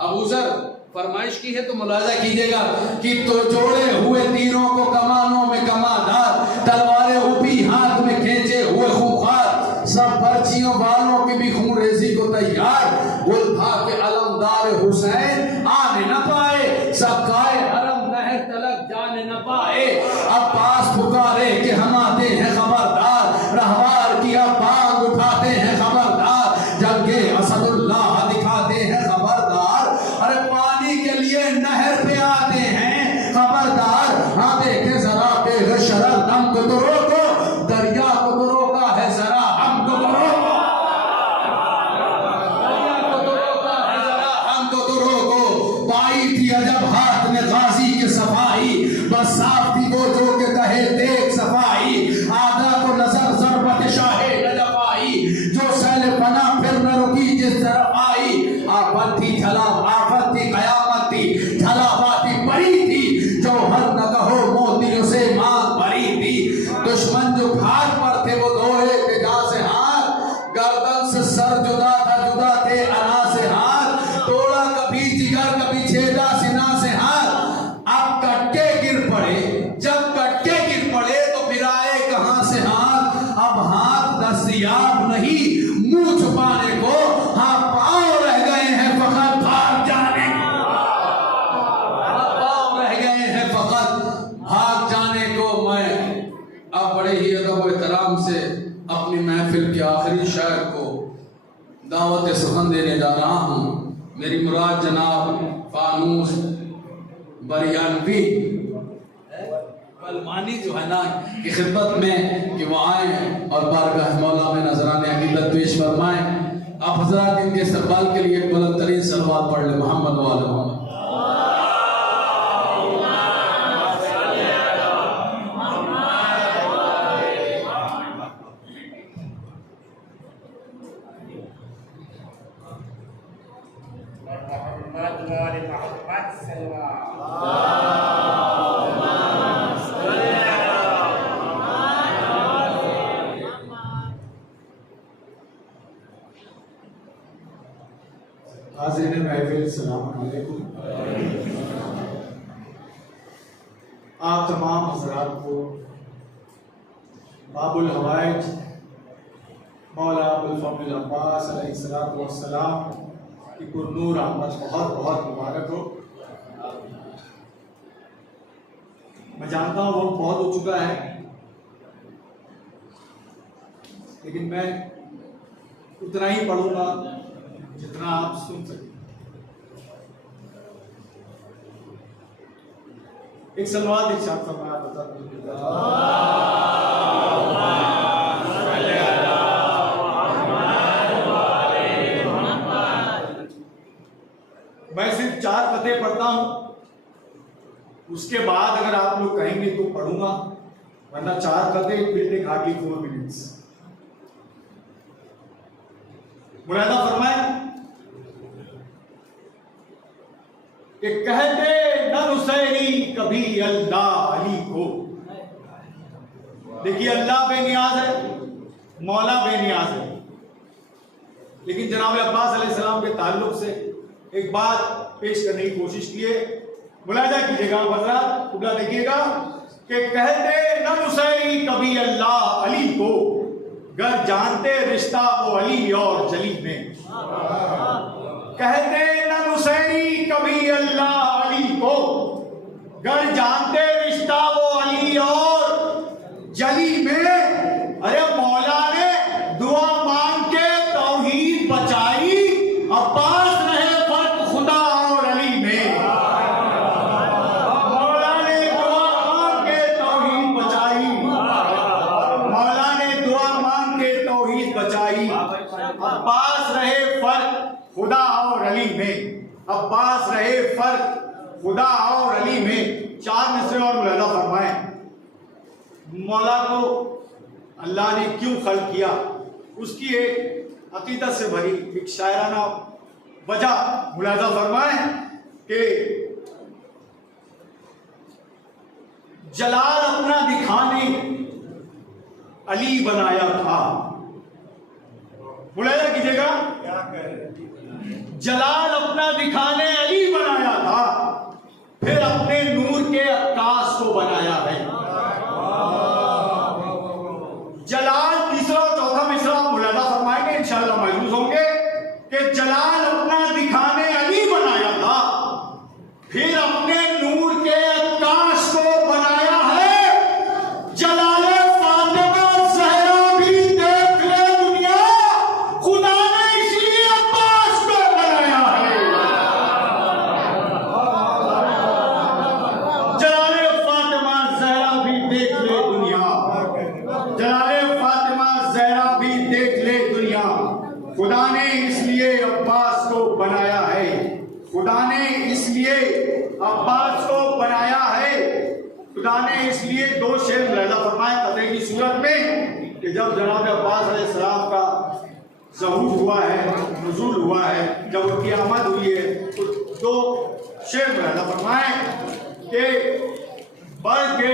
अबू ज़र फरमाइश की है तो मुलाजा कीजिएगा कि तो जोड़े हुए तीरों को कमानों में कमादार, तलवारें ऊपी हाथ में खींचे हुए खूंखार, सब पर्चियों वालों की भी खून रेजी को तैयार। गुल था के अलमदार हुसैन आने न पाए, सब गाए हरम नहर तलक जाने न पाए। अब पास पुकारे कि हम आते हैं खबरदार, रहवार की अब बाग उठाते हैं खबरदार, जंगे असदुल्लाह दिखाते हैं खबरदार। अरे पानी के लिए नहर पे आते हैं खबरदार। हाँ देखे जरा बेशरम हमको तो रोको, दरिया को तो रोका है जरा हमको तो रोको, दरिया को तो रोका है जरा हमको तो रोको। पाई थी अजब हाथ में गाजी की सफाई, बस साफ थी वो जो के कहे देख सफाई। आधा को नजर ज़रबत शाहे नजफ आई, जो सैल पना फिर न रुकी जिस तरफ आई। आफत थी झला आफत थी कयामत थी, झलावाती पड़ी थी, जो हर न कहो मोतियों से मांग भरी थी। दुश्मन जो घाट पर थे वो धोए थे जहाँ से हाथ, गर्दन से सर जुदा था जुदा थे अना से हाथ, तोड़ा कभी जिगर कभी छेदा सीना से हाथ। अब कटके गिर पड़े, जब कटके गिर पड़े तो फिर आए कहाँ से हाथ। अब हाथ दस्तयाब नहीं मुंह छुपाने को, हाँ पाँव रह गए हैं फकत भाग जाने को, हाँ पाँव रह गए हैं फकत भाग जाने को। मैं अब बड़े ही अदब व एहतराम से अपनी महफिल के आखिरी शायर को दावत सुखन देने जा रहा हूँ। मेरी मुराद जनाब फानूस बरियानवी बलमानी जो है ना की खिदमत में कि वो आए और बारगाह मौला में नजराने अकीदत पेश फरमाएं। आप हजरात इनके इस्तकबाल के लिए एक बुलंद तरीन सलवात पढ़ लें। मोहम्मद व आले मोहम्मद। हाज़िरीन महफिल सलाम अलैकुम। आप तमाम हज़रात को बाबुल हवाइज मौला अबुल फज़ल अब्बास अलैहिस्सलातु वस्सलाम की पुरनूर आमद बहुत बहुत मुबारक हो। मैं जानता हूँ वक्त बहुत हो चुका है, लेकिन मैं उतना ही पढ़ूंगा जितना आप सुन सकें। एक सलवात एक साथ फरमाया बता मैं सिर्फ 4 कते पढ़ता हूं, उसके बाद अगर आप लोग कहेंगे तो पढ़ूंगा, वरना 4 कते विल टेक हार्डली 4 मिनट्स। मुलाजा फरमाए कि कहते न नुसैरी कभी अल्लाह अली को। देखिए अल्लाह बेनियाज है, मौला बेनियाज है, लेकिन जनाब अब्बास अलैहिस्सलाम के ताल्लुक से एक बात पेश करने की कोशिश की है। मुलाजा कीजिएगा वज़रा कुबला, देखिएगा कि कहते न नुसैरी कभी अल्लाह अली को, गर जानते रिश्ता वो अली और जली में। कहते न नुसैरी कभी अल्लाह अली को, गर जानते रिश्ता वो अली और जली में। अरे मौला ने दुआ मांग के तौहीद बचाई, अब्बास रहे फर्क खुदा और अली में। मौला ने दुआ मांग के तौहीद बचाई, मौला ने दुआ मांग के तौहीद बचाई, अब्बास रहे फर्क खुदा और अली में। अब्बास रहे फर्क खुदा और अली में। 4 मिसरे और मुलाजा फरमाए। मौला को अल्लाह ने क्यों खल्क किया, उसकी एक अकीदत से भरी एक शायराना वजह मुलाजा फरमाए कि जलाल अपना दिखाने अली बनाया था। मुलाजा कीजिएगा, जलाल अपना दिखाने अली बनाया था, फिर अपने नूर के अक्कास को बनाया है। जलाल तीसरा और चौथा मिसरा मुलाजा फरमाएंगे, इंशाअल्लाह महसूस होंगे कि जलाल अपना दिखाने अली बनाया था, फिर अपने नूर के अक्कास को बनाया है। जलाले फातिमा ज़हरा भी देख ले दुनिया, खुदा ने इसलिए अब्बास को बनाया है। जलाले फातिमा ज़हरा भी देख ले दुनिया, जलाले फातिमा ज़हरा भी देख ले दुनिया, खुदा ने इसलिए अब्बास को बनाया है। खुदा ने इसलिए अब्बास को बनाया है। खुदा ने इसलिए 2 शेर मुलाजा फरमाए कते की सूरत में कि जब जनाब अब्बास अलैहिस्सलाम का ज़हूर हुआ है, नुज़ूल हुआ है, जब उनकी आमद हुई है, तो 2 शेर मुलाजा फरमाए कि बढ़ के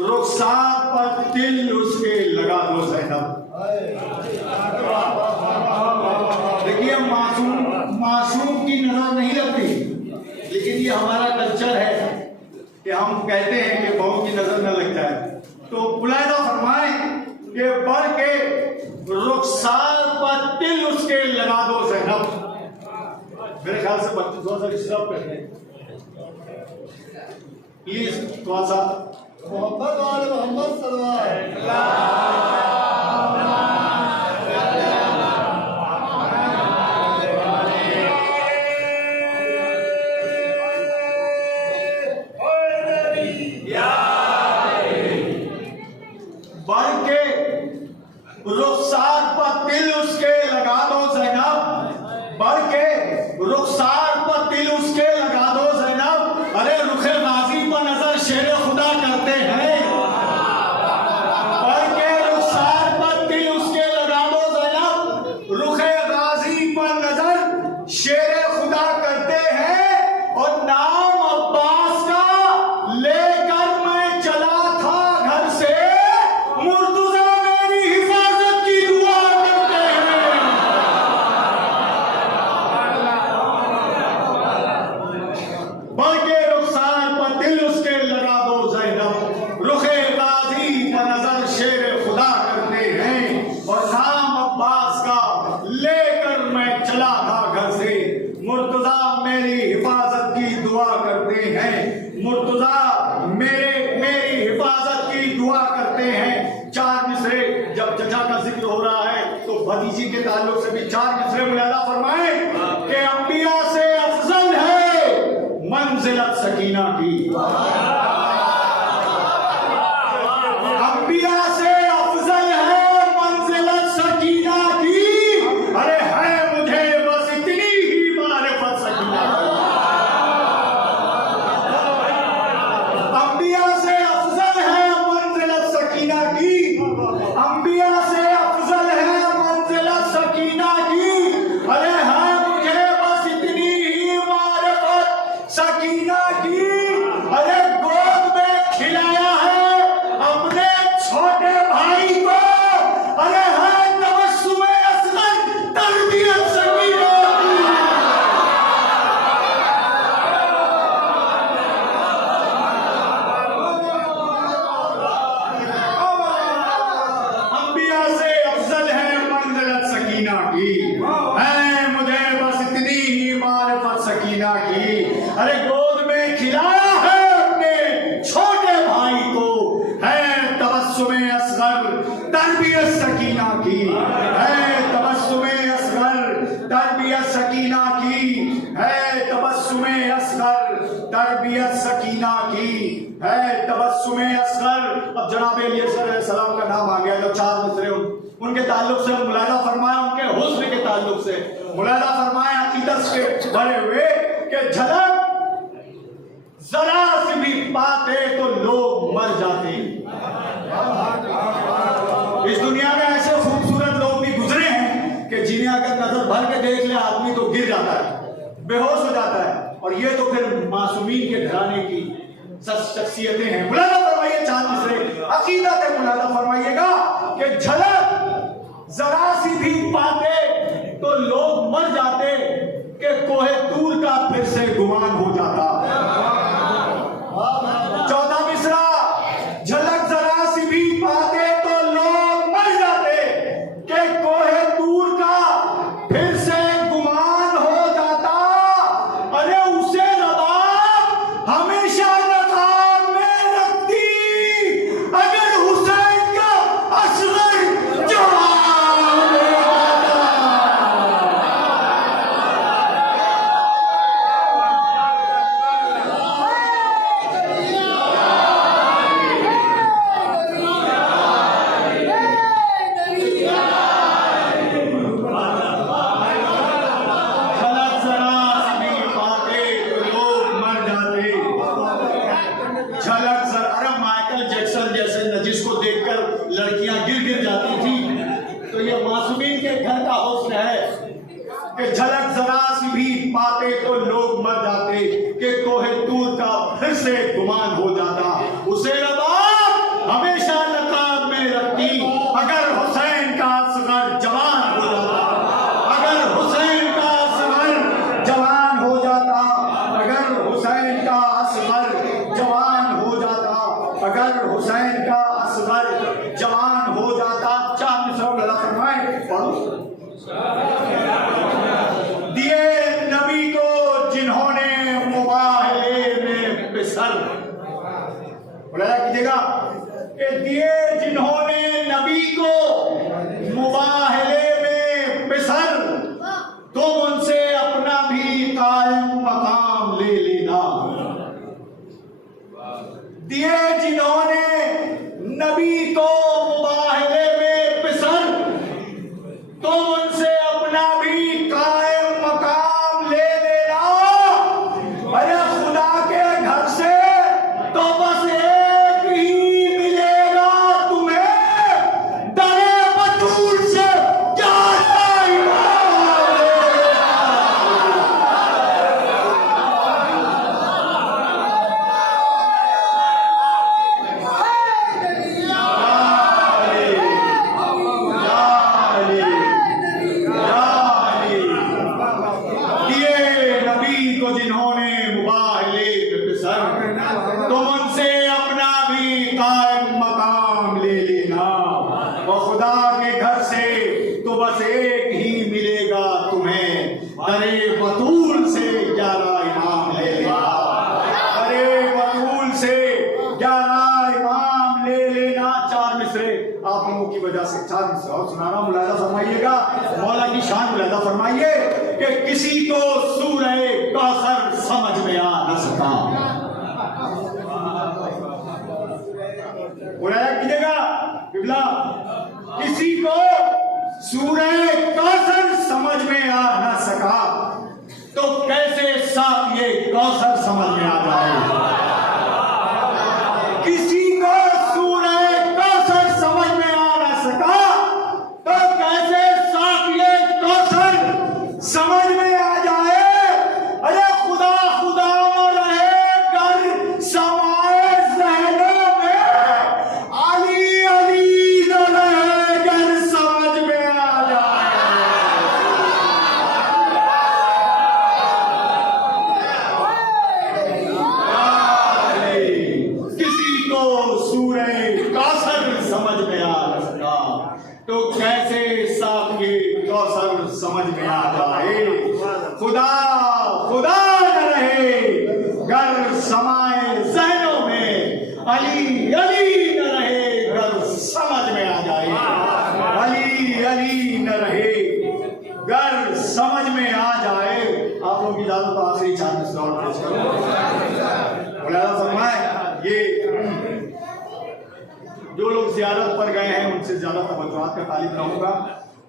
रुखसार पर दिल उसके लगा दो ज़ैनब। देखिए मासूम की नजर नहीं लगती, लेकिन ये हमारा कल्चर है कि हम कहते हैं कि बहू की नजर न लग जाए। तो मुलाहिजा फरमाए कि बढ़ के रुखसार पर दिल उसके लगा दो ज़ैनब। मेरे ख्याल से 25,000 इस्राफ करते हैं, प्लीज थोड़ा सा मोहब्बत वाले मोहम्मद सल्लल्लाहु अलैहि वसल्लम। बढ़ के रुखसार पर दिल उसके लगा दो ज़ैनब, बढ़ के रुखसार पर दिल उसके लगा दो ज़ैनब। अरे रुखे गाजी पर नजर शेर खुदा करते हैं, बढ़ के रुखसार पर दिल उसके लगा दो ज़ैनब। रुखे गाजी पर नजर शेर खुदा करते हैं, और नाम अब्बास का लेकर मैं चला था घर से, मुर्तज़ा मेरी हिफाजत की दुआ करते हैं। भतीजी के ताल्लुक से भी 4 मिसरे मुलादा फरमाए कि अंबिया से अफजल है मंजिलत सकीना की। अंबिया से अफजल है मंजिलत सकीना की। अरे है मुझे बस इतनी ही मारिफत सकीना की। अंबिया से अफजल है मंजिलत सकीना की। अंबिया से अफजल है मंजिलत सकीना की। अरे है मुझे बस इतनी ही मारिफत सकीना की। अरे गोद में खिलाया है अपने छोटे भाई को। अरे है तबस्सुमे असगर तरबियत सकीना की। अंबिया से अफजल है मंजिलत सकीना की। है मुझे बस इतनी ही मारिफत सकीना की। अरे गोद में खिलाया है अपने छोटे भाई को। है तबस्सुमे असगर तरबियत सकीना की। है तबस्सुमे असगर तरबियत सकीना की। है तबस्सुमे असगर तरबियत सकीना की। है तबस्सुमे असगर। अब जनाब अलैहिस्सलाम का नाम आ गया। जो 4 मिसरे उनके ताल्लुक से मुलादा फरमाया, उनके हुस्न के ताल्लुक से मुलादा फरमाया अकीदत से भरे हुए कि झलक जरा से भी पाते तो लोग मर जाते। इस दुनिया में ऐसे खूबसूरत लोग भी गुजरे हैं कि जिन्हें अगर नजर भर के देख ले आदमी तो गिर जाता है, बेहोश हो जाता है। और ये तो फिर मासूमीन के घराने की शख्सियतें हैं। मुलादा फरमाइए 4 मिसरे अकीदत है। मुलादा फरमाइएगा कि झलक जरा सी भी पाते तो लोग मर जाते कि कोहे तूर का फिर से गुमान हो जाता। 14 मिसरा झलक जरा सी भी पाते तो लोग मर जाते कि कोहे तूर का फिर से गुमान हो जाता। अरे उसे रबाब हमेशा नकाब में रखती अगर हुसैन का असगर जवान हो जाता। झलक जरा सी भी पाते तो लोग मर जाते। झलक जरा। अरे माइकल जैक्सन जैसे नजिस को देखकर लड़कियां गिर गिर जाती थी, तो ये मासूमीन के घर का हुस्न है कि झलक जरा सी भी पाते तो लोग मर जाते कि कोहे तूर का फिर से गुमान हो जाता। उसे रबाब हमेशा नकाब में रखती अगर हुसैन का असगर जवान हो जाता। अगर हुसैन का असगर जवान हो जाता। अगर हुसैन का असगर जवान हो जाता। अगर हुसैन का असगर जवान हो जाता। 4 मिसरा मुलादा फरमाए पढ़ो। दिए नबी को जिन्होंने मुबाहले में बिसर। मुलादा कीजिएगा कि दिए जिन्होंने नबी को मुबाहले में बिसर, तुम उनसे अपना भी कायम मकाम ले लेना। दिए जिन्होंने नबी को मुबाहले में बिसर, तुम उनसे अपना भी कायम मकाम ले लेना। अरे खुदा के घर से तो बस एक ही मिलेगा तुम्हें, दरे बतूल से क्या आप लोगों की वजह से 4 मिसरा और सुनाना मुलाजा फरमाइए। फरमाइएगा, मौला की शान मुलाहिजा फरमाइए कि किसी को सूरह कौसर समझ में आ न सका। मुलाहिजा कीजिएगा बिबला, किसी को सूरह कौसर समझ में आ न सका तो कैसे साथ ये कौसर समझ में आ जाए। किसी को सूरह कौसर समझ में आ न सका तो कैसे साथ ये कौसर समझ में आ जाए। अरे खुदा खुदा रहे कर समाए ज़हनों में, अली अली न रहे कर समझ में आ जाए। किसी को सूरह कौसर समझ में आ न सका तो कैसे साथ ये कौसर समझ में आ जाए। खुदा खुदा न रहे घर समाए ज़हनों में, अली अली न रहे घर समझ में आ जाए। अली अली न रहे घर समझ में आ जाए। आप लोग की इजाजत तो आखिरी 4 मिनट और पेश करो। मुलाहिजा फरमाए, ये जो लोग ज़ियारत पर गए हैं उनसे ज्यादा तवज्जुहात का तालिब रहूंगा,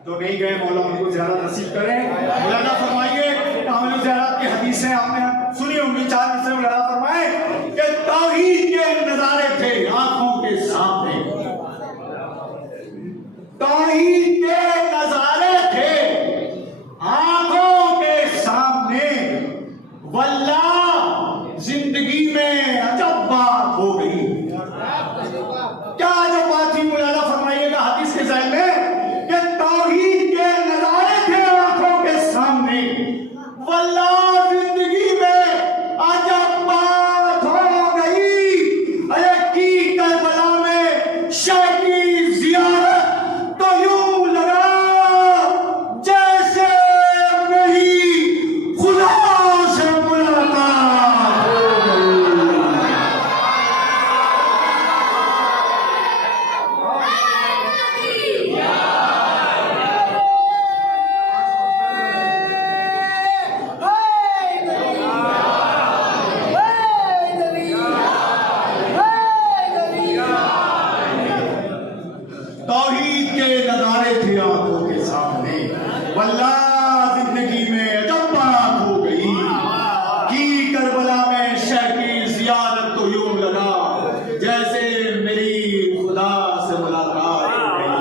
जो नहीं गए मौला उनको ज़ियारत नसीब करें। मुलाहिजा फरमाइए, कामिल ज़ियारत की हदीसें आपने सुनी होंगी। 4 मिनट से मुलाहिजा फरमाए कि तौहीद के नजारे थे आंखों के सामने, तौहीद के नजारे थे आंखों के सामने। वल्लाह जिंदगी में अजब बात हो गई। क्या अजब बात थी? मुलाहिजा फरमाइएगा हदीस के ज़हन में कि तौहीद के नजारे थे आंखों के सामने, वल्लाह जिंदगी में अजब बात हो गई। अरे की करबला में शह की ज़ियारत तो यूं लगा जैसे मेरी खुदा से मुलाकात हो गई। तौहीद के नजारे थे आंखों के सामने, वल्लाह जिंदगी में अजब बात हो गई। की करबला में शह की ज़ियारत तो यूं लगा जैसे मेरी खुदा से मुलाकात हो गई।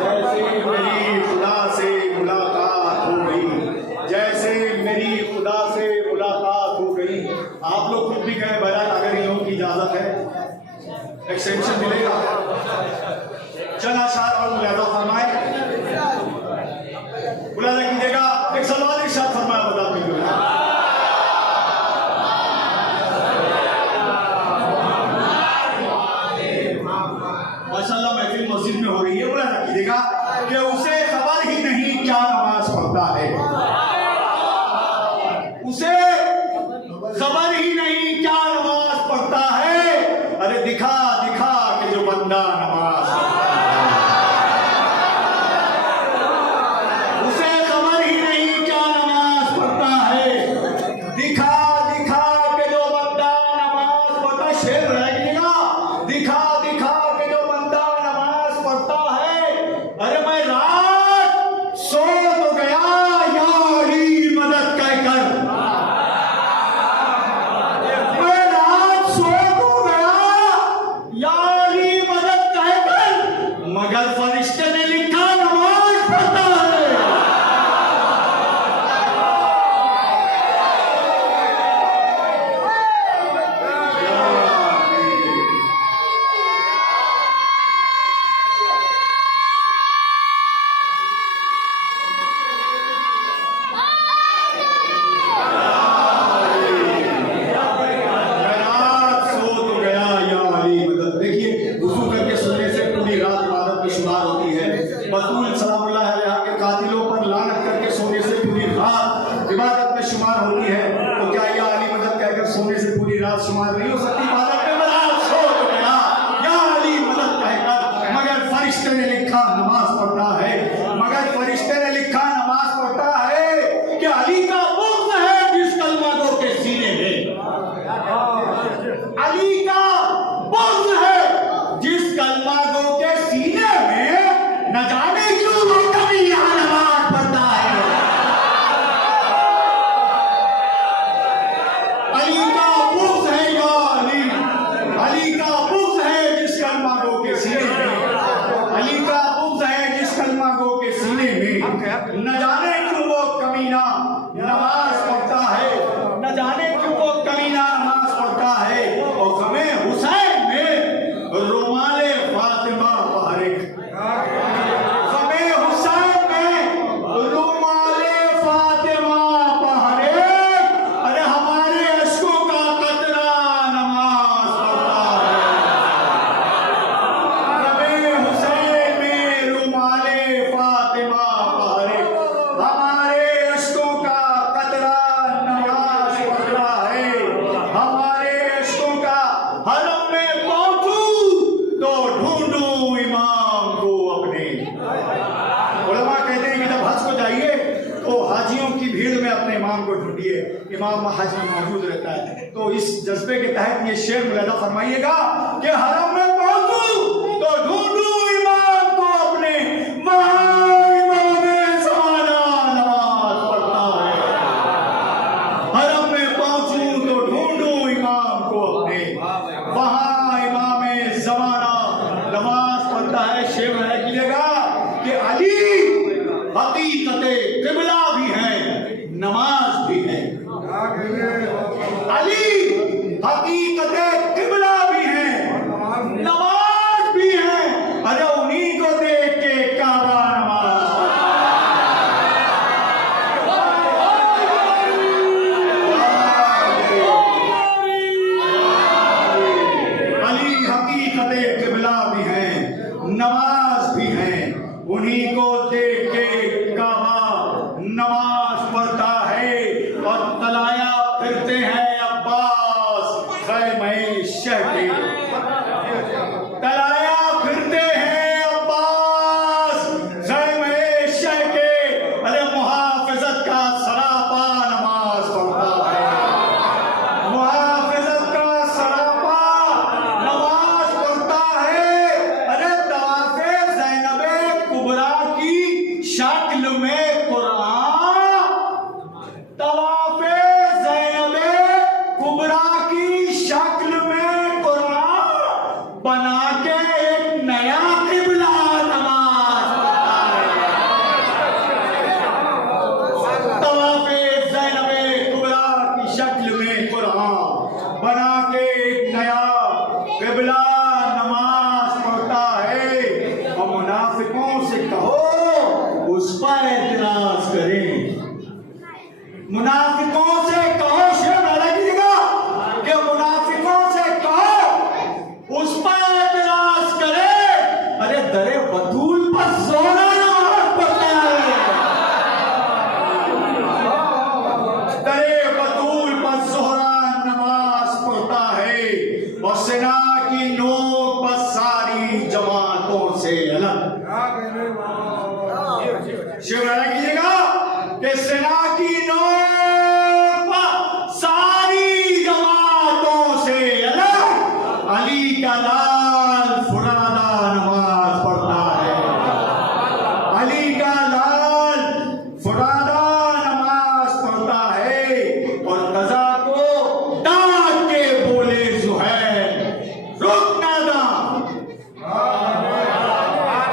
जैसे मेरी खुदा से मुलाकात हो गई, जैसे मेरी खुदा से मुलाकात हो गई। आप लोग खुद भी कहें बहरहाल, अगर इन लोगों की इजाजत है एक्सटेंशन मिलेगा। चला शार और मुलाहिजा फरमाए, मुलाहिजा कीजिएगा। एक सवाल इरशाद फरमाया बता दीजिए। माशाअल्लाह महफिल मस्जिद में हो रही है। मुलाहिजा कीजिएगा कि उसे खबर ही नहीं क्या नमाज पढ़ता है, उसे खबर ही नहीं क्या नमाज पढ़ता है। अरे दिखा दिखा के जो बंदा नमाज पढ़ता है, उसे खबर ही नहीं क्या नमाज पढ़ता है। दिखा दिखा के जो बंदा नमाज पढ़ता, शेर रहेगा, दिखा दिखा के जो बंदा नमाज पढ़ता है। अरे मैं रात सो तो गया या अली मदद कहकर, मैं रात सो तो गया या अली मदद कहकर, मगर फरिश्ते ने लिखा नमाज पढ़ता है। शुमार नहीं हो सकती इबादत में। बरात सो तो गया या अली मदद कहकर, मगर फरिश्ते ने लिखा नमाज पढ़ता है। न जाने क्यों वो कमीना नमाज पढ़ता है, न जाने क्यों वो कमीना नमाज पढ़ता है। और गमे हुसैन में रुमाले फातिमा पहरे, गमे हुसैन में रुमाले फातिमा पहरे। अरे हमारे अश्कों का कतरा नमाज पढ़ता है। गमे हुसैन में रुमाले फातिमा पहरे, हमारे अश्कों का कतरा नमाज पढ़ता है। हमारे अश्कों का हरम में पहुंचूं तो ढूंढूं इमाम को अपने। उलमा कहते हैं कि जब हज को जाइए तो हाजियों की भीड़ में अपने इमाम को ढूंढिए, इमाम हज में मौजूद रहता है। तो इस जज्बे के तहत ये शेर मुलादा फरमाइएगा कि हरम में पहुंचूं तो ढूंढूं इमाम को अपने, वहां इमाम ज़माना नमाज पढ़ता है। हरम में पहुंचूं तो ढूंढूं इमाम को अपने, वहां इमाम ज़माना नमाज पढ़ता है। शेर मुलादा कीजिएगा कि अली हकीकते किबला भी है, नमाज भी है। अली हकीकते किबला भी है, नमाज भी है। अरे उन्हीं को देख के काबा नमाज अली हकीकते किबला भी है, नमाज भी है। उन्हीं को देख के काबा नमाज पढ़ता है। और तलाया फिरते हैं अब्बास खैमे शह के, तलाया फिरते हैं अब्बास खैमे शह के। अरे मुहाफिजत का सरापा नमाज पढ़ता है, मुहाफिजत का सरापा नमाज पढ़ता है। अरे तवाफ़े ज़ैनबे कुबरा की शक्ल में कुरान, तवाफ़े ज़ैनबे कुबरा की शक्ल में कुरान बना के एक नया किबला नमाज पढ़ता है। तवाफ़े ज़ैनबे कुबरा की शक्ल में कुरान बना के एक नया किबला नमाज पढ़ता है। और मुनाफिकों से कहो उस पर एतराज करें, मुनाफिकों से कहो, शेर कीजिएगा कि मुनाफिकों से कहो उस पर एतराज करे। अरे दरे बतूल पर सोना नमाज पढ़ता है, दरे बतूल पर जोहरा नमाज पढ़ता है। और सेना की नोक पर सारी जमातों से अलग। शिवराज कीजिएगा कि सेना की नोक पर सारी जमातों से अलग अली का लाल फुरादा नमाज पढ़ता है। अली का लाल फुरादा नमाज पढ़ता है। और कज़ा को डांट के बोले ज़ुहैर रुक ना दा,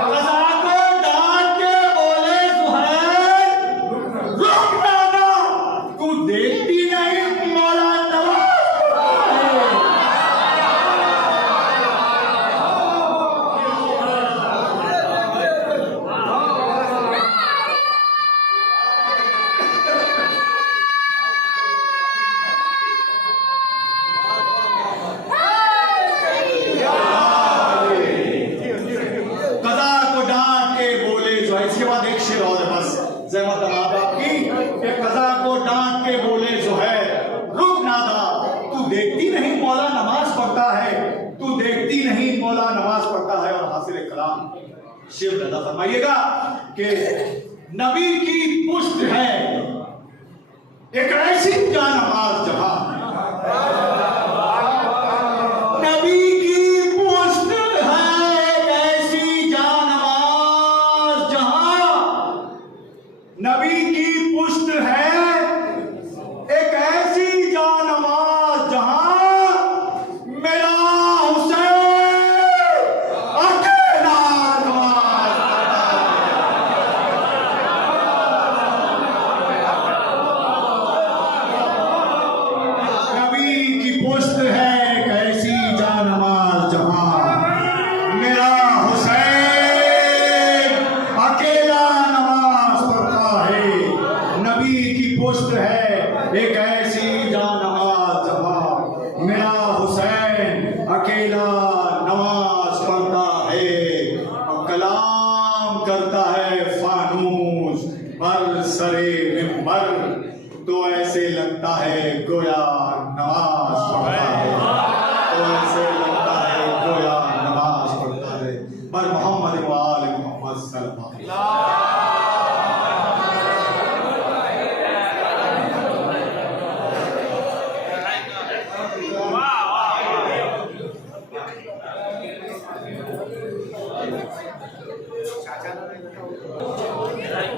कज़ा को डांट के बोले ज़ुहैर रुक ना दा, तू देखती नहीं मौला नवाज पढ़ता है। कज़ा को डांट के बोले ज़ुहैर। इसके बाद एक शेर और है बस ज़हमत अमाद आपकी कि कज़ा को डांट के बोले ज़ुहैर रुक ना दा, तू देखती नहीं मौला नमाज पढ़ता है, तू देखती नहीं मौला नमाज पढ़ता है। और हासिल कलाम शेर अदा फरमाइएगा कि नबी की पुश्त है एक ऐसी जानमाज जहां, नबी की पुश्त है एक ऐसी जानमाज जहां, नबी की पुश्त है एक ऐसी जानमाज जहां मेरा हुसैन अकेला नमाज पढ़ता है। है फानूस पर सरे मिंबर, तो ऐसे लगता है गोया नमाज पढ़ता है, तो ऐसे लगता है गोया नमाज पढ़ता है। पर मोहम्मद व आले मोहम्मद सल्लल्लाहु अलैहि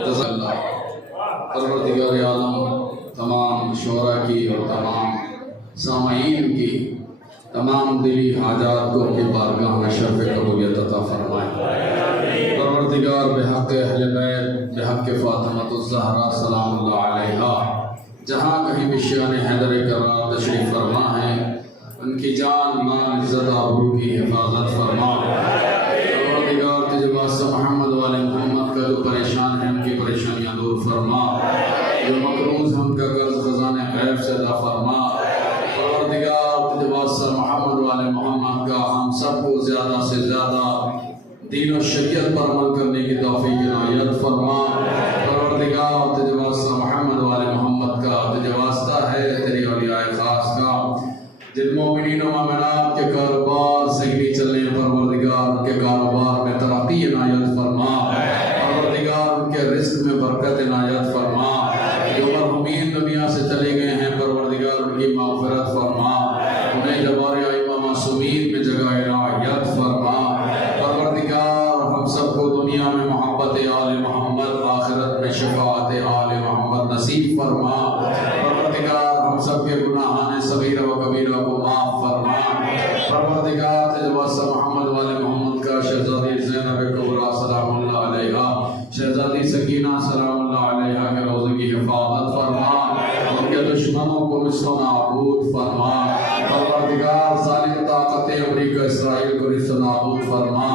वसल्लम। परवरदिगार आलम तमाम शोरा की और तमाम सामाईन की तमाम दिली हाजात को अपनी बारगाह में शर्फ़ कबूलियत अता फरमाए। परवरदिगार बेहक़ अहले बैत बेहक़ फ़ातिमतुज़ ज़हरा सलामुल्लाह अलैहा जहाँ कहीं भी शान हैदर करार तशरीफ़ फरमा है, उनकी जान माल इज़्ज़त आबरू की हिफाजत फरमा। परवरदिगार तुझे वास्ता मोहम्मद वाले मोहम्मद का जो परेशान है उनकी परेशानियाँ दूर फरमा, जो मकरूज़ है उनका कर्ज खजाने गैब से अदा फरमा। परवरदिगार तुझे वास्ता मोहम्मद वाले मोहम्मद का हम सबको ज़्यादा से ज़्यादा दीन और शरीयत पर अमल करने की तौफीक इनायत फरमा। परवरदिगार तुझे वास्ता मोहम्मद वाले मोहम्मद का तुझे वास्ता है तेरी औलिया खास का जिन मोमिनीन व मोमिनात के कारोबार सही चलने परवरदिगार उनके कारोबार में तरक्की इनायत फरमा। परवरदिगार उनके रिस्क में बरकत इनायत फरमा। जो मरहूमीन दुनिया से चले गए हैं परवरदिगार उनकी मग़फ़िरत फरमा, उन्हें जबार इमाम मासूमीन में जगह इनायत फरमा। परवरदिगार हम सबको दुनिया में मोहब्बत आले मोहम्मद आखिरत में शफ़ाअत आले मोहम्मद नसीब फरमा। परवरदिगार हम सबके गुनाहान सगीरा व कबीरा को माफ़ फरमा। परवरदिगार तुझे वास्ता मोहम्मद वाले मोहम्मद का शहज़ादी ज़ैनब कुबरा सलामुल्लाह अलैहा, शहज़ादी सकीना सलामुल्लाह अलैहा के रोज़े की हिफाजत फरमा, उनके दुश्मनों को निस्फ़ नाबूद फरमा। परवरदिगार ज़ालिम ताक़त अमरीका इसराइल को निस्फ़ नाबूद फरमा,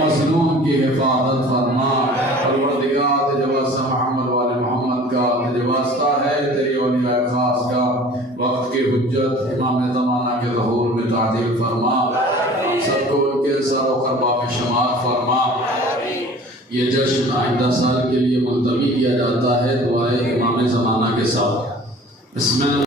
मज़लूम की हिफाजत फरमा। परवरदिगार तुझे वास्ता मोहम्मद वाले मोहम्मद का तुझे वास्ता है तेरी औलिया खास का वक्त की हुज्जत इमाम ज़माना के ज़हूर में ताज़ील फरमा। हम सबको उनके सरों क़रबा में शुमार फरमा। ये जश्न आइंदा साल के लिए मुलतवी किया जाता है दुआए इमाम ज़माना के साथ। बिस्मिल्लाह।